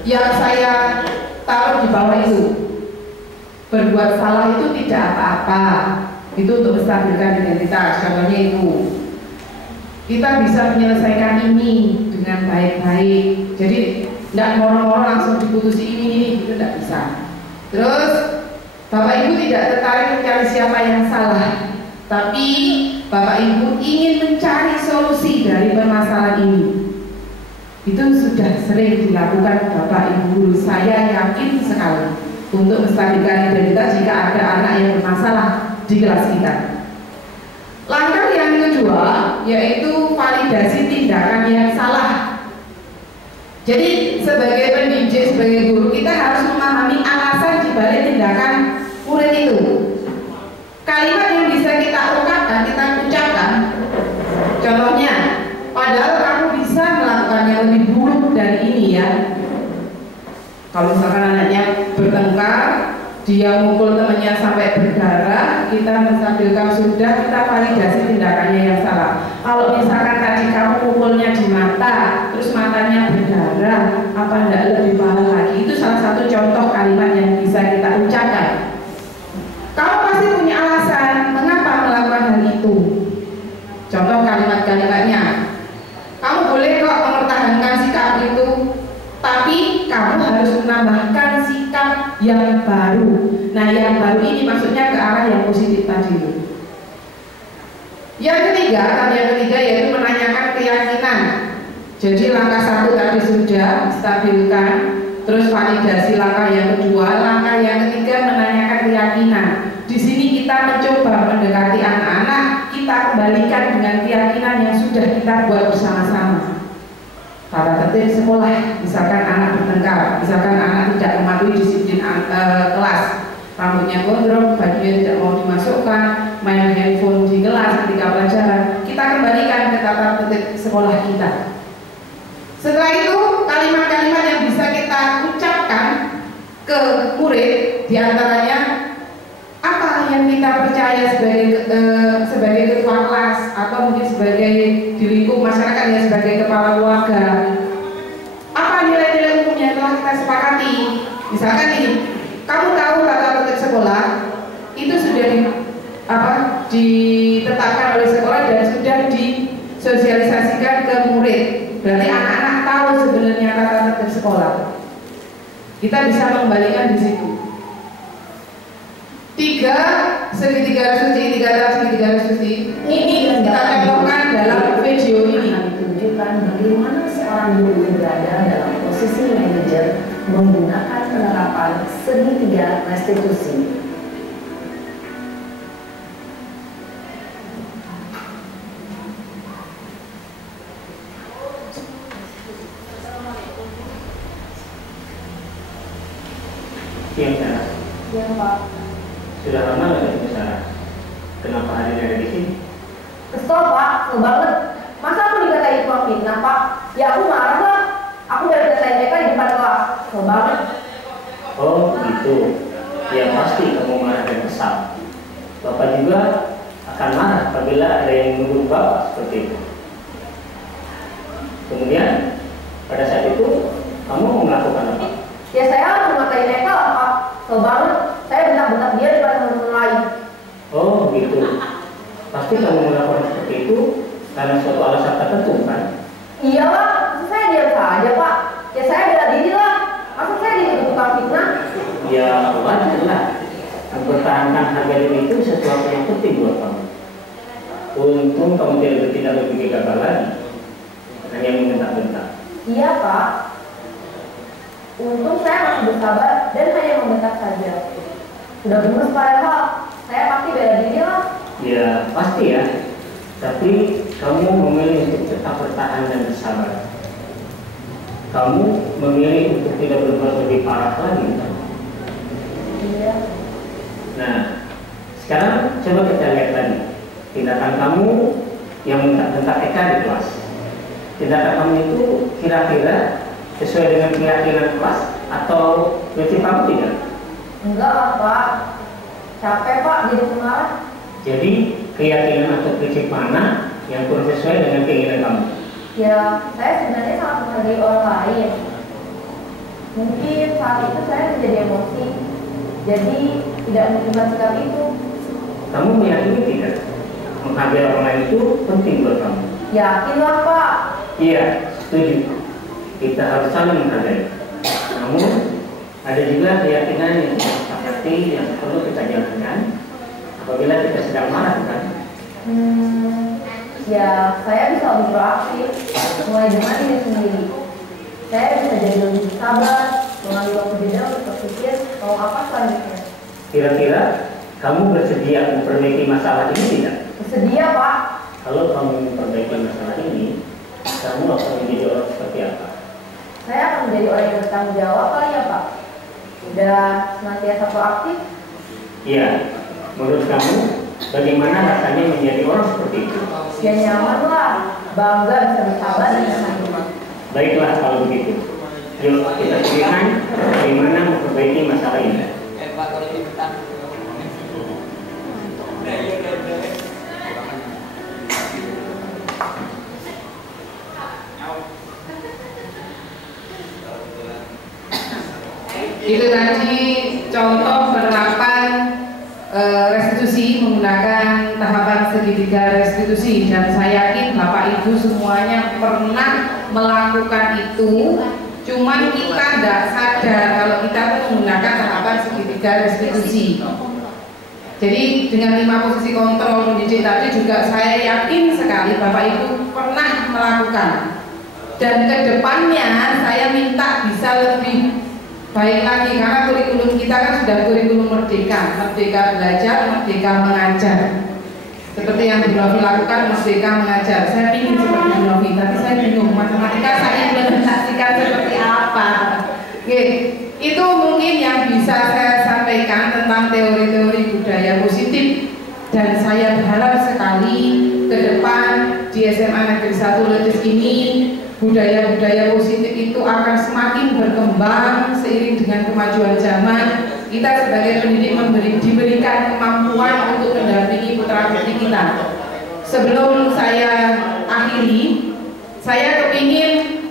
yang saya taruh di bawah itu. Berbuat salah itu tidak apa-apa, itu untuk menstabilkan identitas. Contohnya itu, kita bisa menyelesaikan ini dengan baik-baik. Jadi tidak moro-moro langsung diputusi ini itu tidak bisa. Terus Bapak Ibu tidak tertarik mencari siapa yang salah, tapi Bapak Ibu ingin mencari solusi dari permasalahan ini. Itu sudah sering dilakukan Bapak Ibu guru. Saya yakin sekali untuk menstabilkan identitas jika ada anak yang bermasalah di kelas kita. Langkah yang kedua yaitu validasi tindakan yang salah. Jadi sebagai pendidik, sebagai guru, kita harus memahami alasan dibalik tindakan murid itu. Kalimat yang bisa kita ungkapkan, kita ucapkan. Contohnya, padahal kamu bisa melakukan yang lebih buruk dari ini ya. Kalau misalkan anaknya bertengkar, dia mukul temannya sampai berdarah, kita menstabilkan sudah, kita validasi tindakannya yang salah. Kalau misalkan tadi kamu mukulnya di mata, terus matanya berdarah, apa enggak lebih parah lagi? Itu salah satu contoh kalimat yang bisa kita ucapkan. Kamu pasti punya alasan mengapa melakukan hal itu. Contoh kalimat-kalimatnya, kamu boleh kok mempertahankan sikap itu, tapi kamu harus menambahkan sikap yang baru. Nah, yang baru ini maksudnya ke arah yang positif tadi itu. Yang ketiga yaitu menanyakan keyakinan. Jadi langkah satu tadi sudah stabilkan, terus validasi langkah yang kedua, langkah yang ketiga menanyakan keyakinan. Di sini kita mencoba mendekati anak-anak, kita kembalikan dengan keyakinan yang sudah kita buat bersama-sama. Tata tertib sekolah, misalkan anak bertengkar, misalkan anak tidak mematuhi disiplin kelas, rambutnya gondrong, bajunya tidak mau dimasukkan, main handphone di kelas ketika pelajaran, kita kembalikan ke tata tertib sekolah kita. Setelah itu kalimat-kalimat yang bisa kita ucapkan ke murid, diantaranya apa yang kita percaya sebagai ketua kelas atau mungkin sebagai di lingkup masyarakat ya, sebagai kepala keluarga, apa nilai-nilai umum yang telah kita sepakati. Misalkan ini, kamu tahu tata tertib sekolah itu sudah ditetapkan oleh sekolah dan sudah disosialisasikan ke murid. Berarti anak-anak tahu sebenarnya tata tertib sekolah. Kita bisa mengembalikan di situ. 3 segitiga garis suci ini kita contohkan dalam video ini. Menunjukkan bagaimana seorang guru berada dalam posisi manajer menggunakan penerapan segitiga restitusi. Yang sana. Ya Pak. Sudah lama nggak di sana? Kenapa hari ada di sini? Kesel Pak, kesel banget. Masa aku dikatain tukang fitnah Pak? Ya aku marah lah. Aku udah dikatain mereka di depan kelas. Kesel banget. Oh gitu. Ya pasti kamu marah dan kesal. Bapak juga akan marah apabila ada yang menuduh Bapak seperti itu. Kemudian pada saat itu kamu mau melakukan apa? Ya saya harus mengatain mereka lah Pak. Kesel banget. Saya bentak-bentak dia di depan teman-teman lain. Oh gitu. Pasti kamu melakukan seperti itu karena suatu alasan tertentu kan? Iya Pak. Masa saya diam saja Pak? Ya saya bela diri lah. Masa saya dituduh tukang fitnah? Ya wajar lah. Mempertahankan harga diri itu sesuatu yang penting buat kamu. Untung kamu tidak bertindak lebih gegabah lagi, hanya membentak-bentak. Iya Pak. Untung saya masih bersabar dan hanya membentak saja. Sudah gemes padahal saya pasti bela diri lah. Ya pasti ya. Tapi kamu memilih untuk tetap bertahan dan bersabar. Kamu memilih untuk tidak berbuat lebih parah lagi kan? Iya. Nah, sekarang coba kita lihat lagi tindakan kamu yang bentak-bentak Eka di kelas. tindakan kamu itu kira-kira sesuai dengan keyakinan kelas atau prinsip kamu tidak? Enggak lah Pak, capek Pak jadi pengarah. Jadi keyakinan atau prinsip mana yang kurang sesuai dengan keinginan kamu? Ya, saya sebenarnya sangat menghargai orang lain. Mungkin saat itu saya menjadi emosi, jadi tidak menerima sikap itu. Kamu meyakini tidak? Menghargai orang lain itu penting buat kamu? Yakinlah Pak. Iya, setuju. Kita harus saling menghargai. Namun ada juga keyakinan yang kita sepakati yang perlu kita jalankan apabila kita sedang marah, kan? Ya, saya bisa lebih proaktif, mulai dengan diri sendiri. Saya bisa jadi lebih sabar, mengambil waktu jeda untuk berpikir mau apa selanjutnya. Kira-kira kamu bersedia memperbaiki masalah ini tidak? Bersedia Pak. Kalau kamu memperbaiki masalah ini, kamu akan menjadi orang seperti apa? Saya akan menjadi orang yang bertanggung jawab kali ya Pak. Udah senantiasa proaktif. Iya, menurut kamu bagaimana rasanya menjadi orang seperti itu? Ya nyaman lah, bangga bisa bersabar dengan hati. Baiklah kalau begitu. Yuk kita pikirkan bagaimana memperbaiki masalah ini. Itu tadi contoh penerapan restitusi menggunakan tahapan segitiga restitusi, dan saya yakin Bapak Ibu semuanya pernah melakukan itu, cuman kita tidak sadar kalau kita menggunakan tahapan segitiga restitusi. Jadi dengan 5 posisi kontrol mendidik tadi juga saya yakin sekali Bapak Ibu pernah melakukan, dan kedepannya saya minta bisa lebih baik lagi, karena kurikulum kita kan sudah kurikulum merdeka, merdeka belajar, merdeka mengajar. Seperti yang Bu Novi lakukan, merdeka mengajar. Saya ingin seperti Bu Novi, tapi saya bingung matematika saya implementasikan seperti apa. Oke, itu mungkin yang bisa saya sampaikan tentang teori-teori budaya positif. Dan saya berharap sekali ke depan di SMA Negeri 1 Ledes ini budaya-budaya positif itu akan semakin berkembang seiring dengan kemajuan zaman. Kita sebagai pendidik diberikan kemampuan untuk mendampingi putra-putri kita. Sebelum saya akhiri, saya kepingin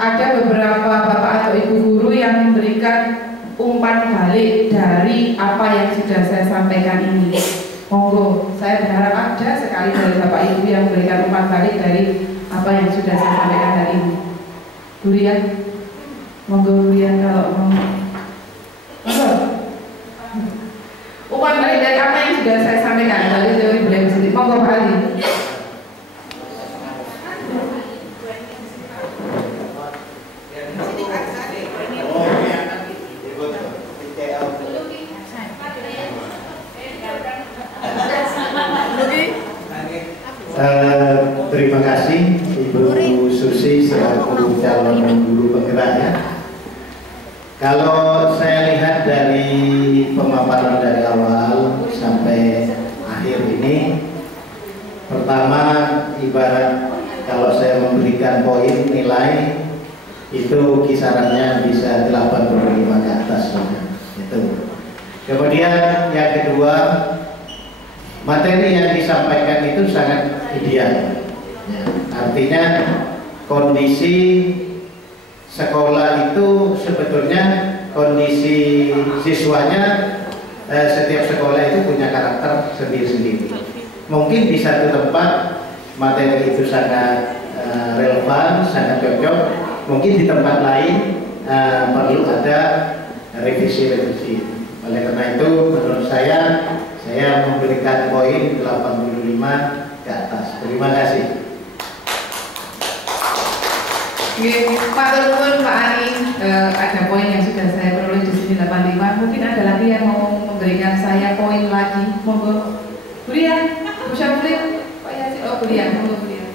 ada beberapa bapak atau ibu guru yang memberikan umpan balik dari apa yang sudah saya sampaikan ini. Monggo, saya berharap ada sekali dari bapak ibu yang memberikan umpan balik dari apa yang sudah saya sampaikan hari ini. Durian, monggo durian kalau mau. Monggo. Umpan balik dari apa yang sudah saya sampaikan dari teori budaya positif. Monggo Pak Ali. Terima kasih Ibu Susi selaku calon guru penggerak ya. Kalau saya lihat dari pemaparan dari awal sampai akhir ini, pertama ibarat kalau saya memberikan poin nilai itu kisarannya bisa 85 ke atas itu. Kemudian yang kedua, materi yang disampaikan itu sangat ideal. Ya, artinya kondisi sekolah itu sebetulnya kondisi siswanya setiap sekolah itu punya karakter sendiri-sendiri. Mungkin di satu tempat materi itu sangat relevan, sangat cocok. Mungkin di tempat lain perlu ada revisi-revisi. Oleh karena itu menurut saya memberikan poin 85 ke atas. Terima kasih. Pak Turun, Pak Ari, ada poin yang sudah saya peroleh di sini 85. Mungkin ada lagi yang mau memberikan saya poin lagi. Monggo. Bulian, Bu Syafri, Pak Yasin, oh Bulian, monggo Bulian.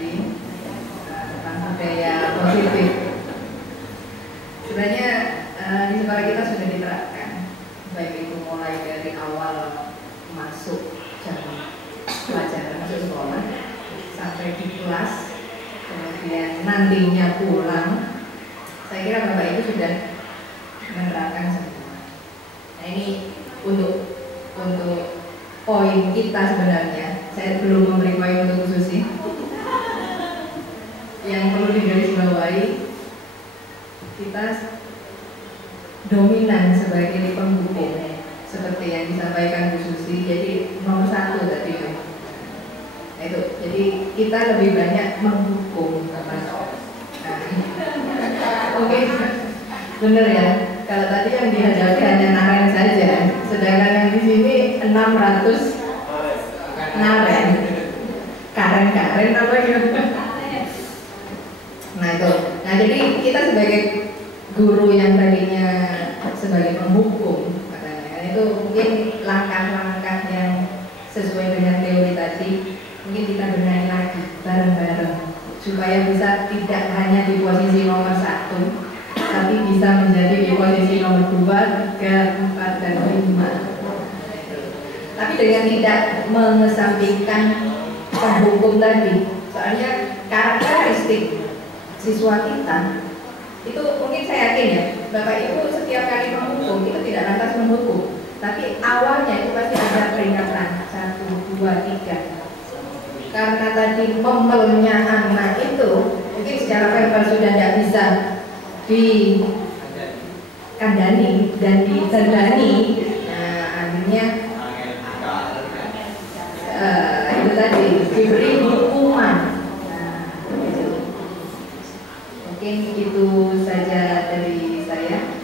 tadi tentang budaya positif. Sebenarnya di sekolah kita sudah diterapkan, baik itu mulai dari awal masuk jam pelajaran masuk sekolah sampai di kelas, kemudian nantinya pulang. Saya kira Bapak Ibu sudah menerapkan semua. Nah ini untuk poin kita sebenarnya. Saya belum memberi poin untuk Bu Susi. Yang perlu digarisbawahi, kita dominan sebagai penghukum seperti yang disampaikan Bu Susi. Jadi nomor 1 tadi itu. Jadi kita lebih banyak menghukum teman-teman. Oke, bener ya. Kalau tadi yang dihadapi hanya naren saja, sedangkan yang di sini 600 naren, karen apa gitu. Nah itu. Nah jadi kita sebagai guru yang tadinya sebagai penghukum, katanya itu mungkin langkah-langkah yang sesuai dengan teori tadi, mungkin kita benahi lagi bareng-bareng supaya bisa tidak hanya di posisi nomor 1, tapi bisa menjadi di posisi nomor 2, 3, 4, dan 5. Tapi dengan tidak mengesampingkan penghukum tadi, soalnya karakteristik siswa kita itu mungkin saya yakin ya, Bapak Ibu setiap kali menghukum itu tidak lantas menghukum, tapi awalnya itu pasti ada peringatan 1, 2, 3. Karena tadi memelnya anak itu mungkin secara verbal sudah tidak bisa dikandani dan ditendani. Nah akhirnya itu tadi diberi hukuman. Nah, mungkin itu saja dari saya.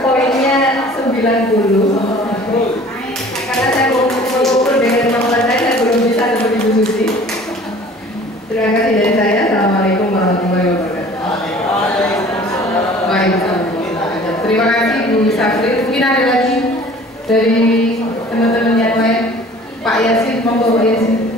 Poinnya 90. Karena saya mengukur dengan kemampuan saya belum bisa seperti Bu Susi. Terima kasih dari saya. Assalamualaikum warahmatullahi wabarakatuh. Baik, terima kasih Bu Safri. Mungkin ada lagi dari teman-teman yang lain. Pak Yasin, monggo Pak Yasin.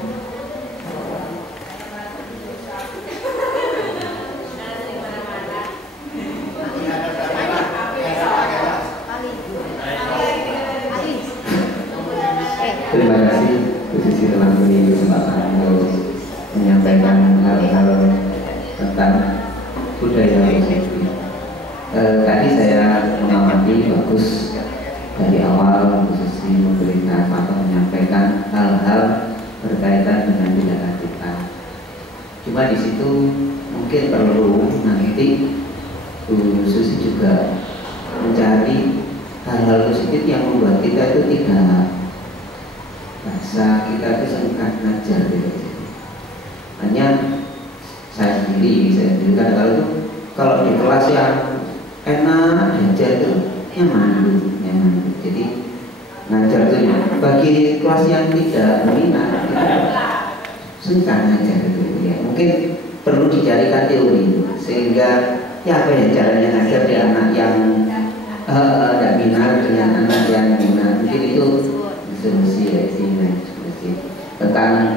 Terima kasih Bu Susi telah beri kesempatan untuk menyampaikan hal-hal tentang budaya positif. Tadi saya mengamati bagus dari awal Bu Susi memberikan atau menyampaikan hal-hal berkaitan dengan budaya kita. Cuma di situ mungkin perlu nanti Bu Susi juga mencari hal-hal positif yang membuat kita itu tidak bahasa kita itu sangat ngajar gitu. Hanya saya sendiri kadang-kadang itu kalau di kelas yang enak aja itu nyaman. Jadi ngajar itu bagi kelas yang tidak minat itu sungkan ngajar gitu ya. Mungkin perlu dicarikan teori sehingga ya apa ya caranya ngajar di anak yang tidak minat dengan anak yang minat. Mungkin itu solusi tentang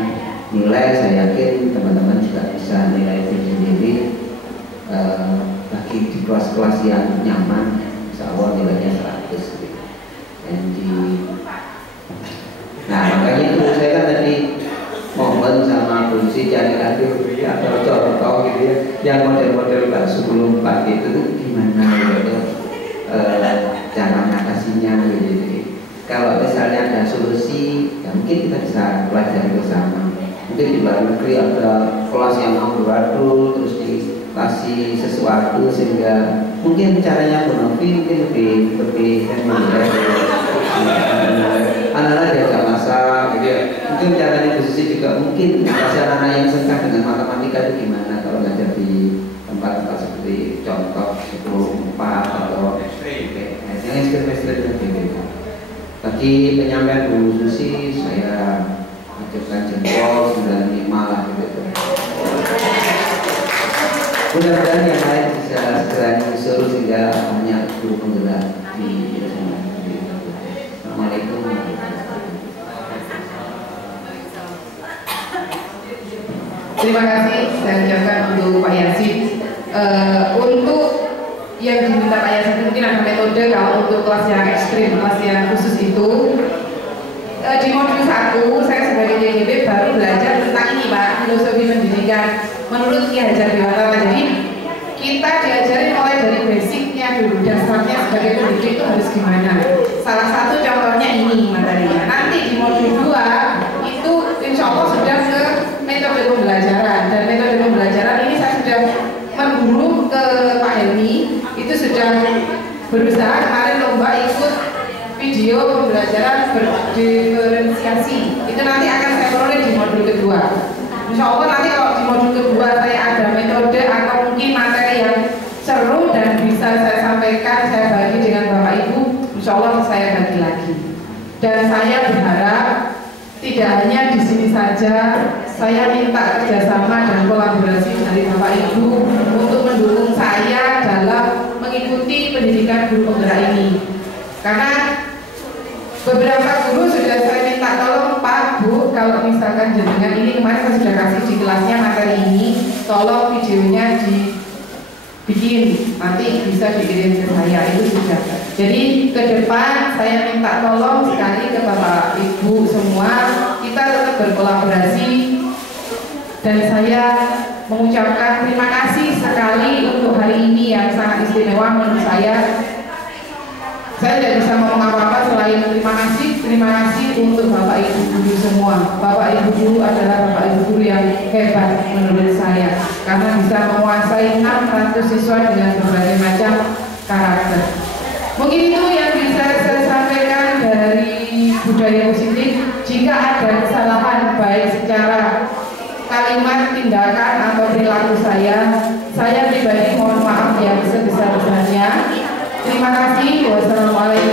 nilai. Saya yakin teman-teman juga bisa nilai sendiri. Bagi di kelas-kelas yang nyaman, insya Allah nilainya 100 gitu. Nah makanya itu saya kan tadi mohon sama Bu Susi carikan teori atau contoh gitu ya, yang model-model sebelum 4 itu gimana gitu, cara mengatasinya gitu. Kalau misalnya ada solusi, ya mungkin kita bisa pelajari bersama. Mungkin di luar negeri ada kelas yang amburadul, terus dikasih sesuatu sehingga mungkin caranya Bu Novi mungkin lebih anak-anak diajak masak, gitu ya. Mungkin caranya Bu Susi juga mungkin kasih anak-anak yang suka dengan matematika itu gimana kalau belajar di tempat-tempat seperti contoh 10-4 atau yang ekstrim-ekstrim gitu. Tadi penyampaian Bu Susi saya ajukan jempol 95 lah gitu. Mudah-mudahan yang lain bisa segera nyusul sehingga banyak guru penggerak di Assalamualaikum warahmatullahi wabarakatuh. Terima kasih saya ucapkan untuk Pak Yasin. Untuk yang diminta Pak Yasin mungkin ada metode kalau untuk kelas yang ekstrim, kelas yang khusus itu. Di modul 1 saya sebagai JGB baru belajar tentang ini Pak, filosofi pendidikan menurut Ki Hajar Dewantara. Jadi kita diajarin mulai dari basicnya dulu, dasarnya sebagai pendidik itu harus gimana. Salah satu contohnya ini materinya. Nanti di modul 2 itu insya Allah sudah ke metode pembelajaran, dan metode pembelajaran ini saya sudah mengguru ke Pak Helmi, itu sudah berusaha kemarin lomba ikut video pembelajaran berdiferensiasi. Itu nanti akan saya peroleh di modul kedua. Insya Allah nanti kalau di modul kedua saya ada metode atau mungkin materi yang seru dan bisa saya sampaikan, saya bagi dengan Bapak Ibu, insya Allah saya bagi lagi. Dan saya berharap tidak hanya di sini saja, saya minta kerjasama dan kolaborasi dari Bapak Ibu untuk mendukung saya dalam mengikuti pendidikan guru penggerak ini. Karena beberapa guru sudah saya minta tolong Pak, Bu, kalau misalkan jenengan ini kemarin saya sudah kasih di kelasnya materi ini, tolong videonya dibikin, nanti bisa dikirim ke saya, itu sudah. Jadi ke depan saya minta tolong sekali ke Bapak Ibu semua, kita tetap berkolaborasi, dan saya mengucapkan terima kasih sekali untuk hari ini yang sangat istimewa menurut saya. Saya tidak bisa ngomong apa-apa selain terima kasih untuk Bapak Ibu guru semua. Bapak Ibu guru adalah Bapak Ibu guru yang hebat menurut saya, karena bisa menguasai 600 siswa dengan berbagai macam karakter. Mungkin itu yang bisa saya sampaikan dari budaya positif. Jika ada kesalahan baik secara kalimat, tindakan, atau perilaku saya pribadi mohon maaf yang sebesar-besarnya. Terima kasih. Wassalamualaikum.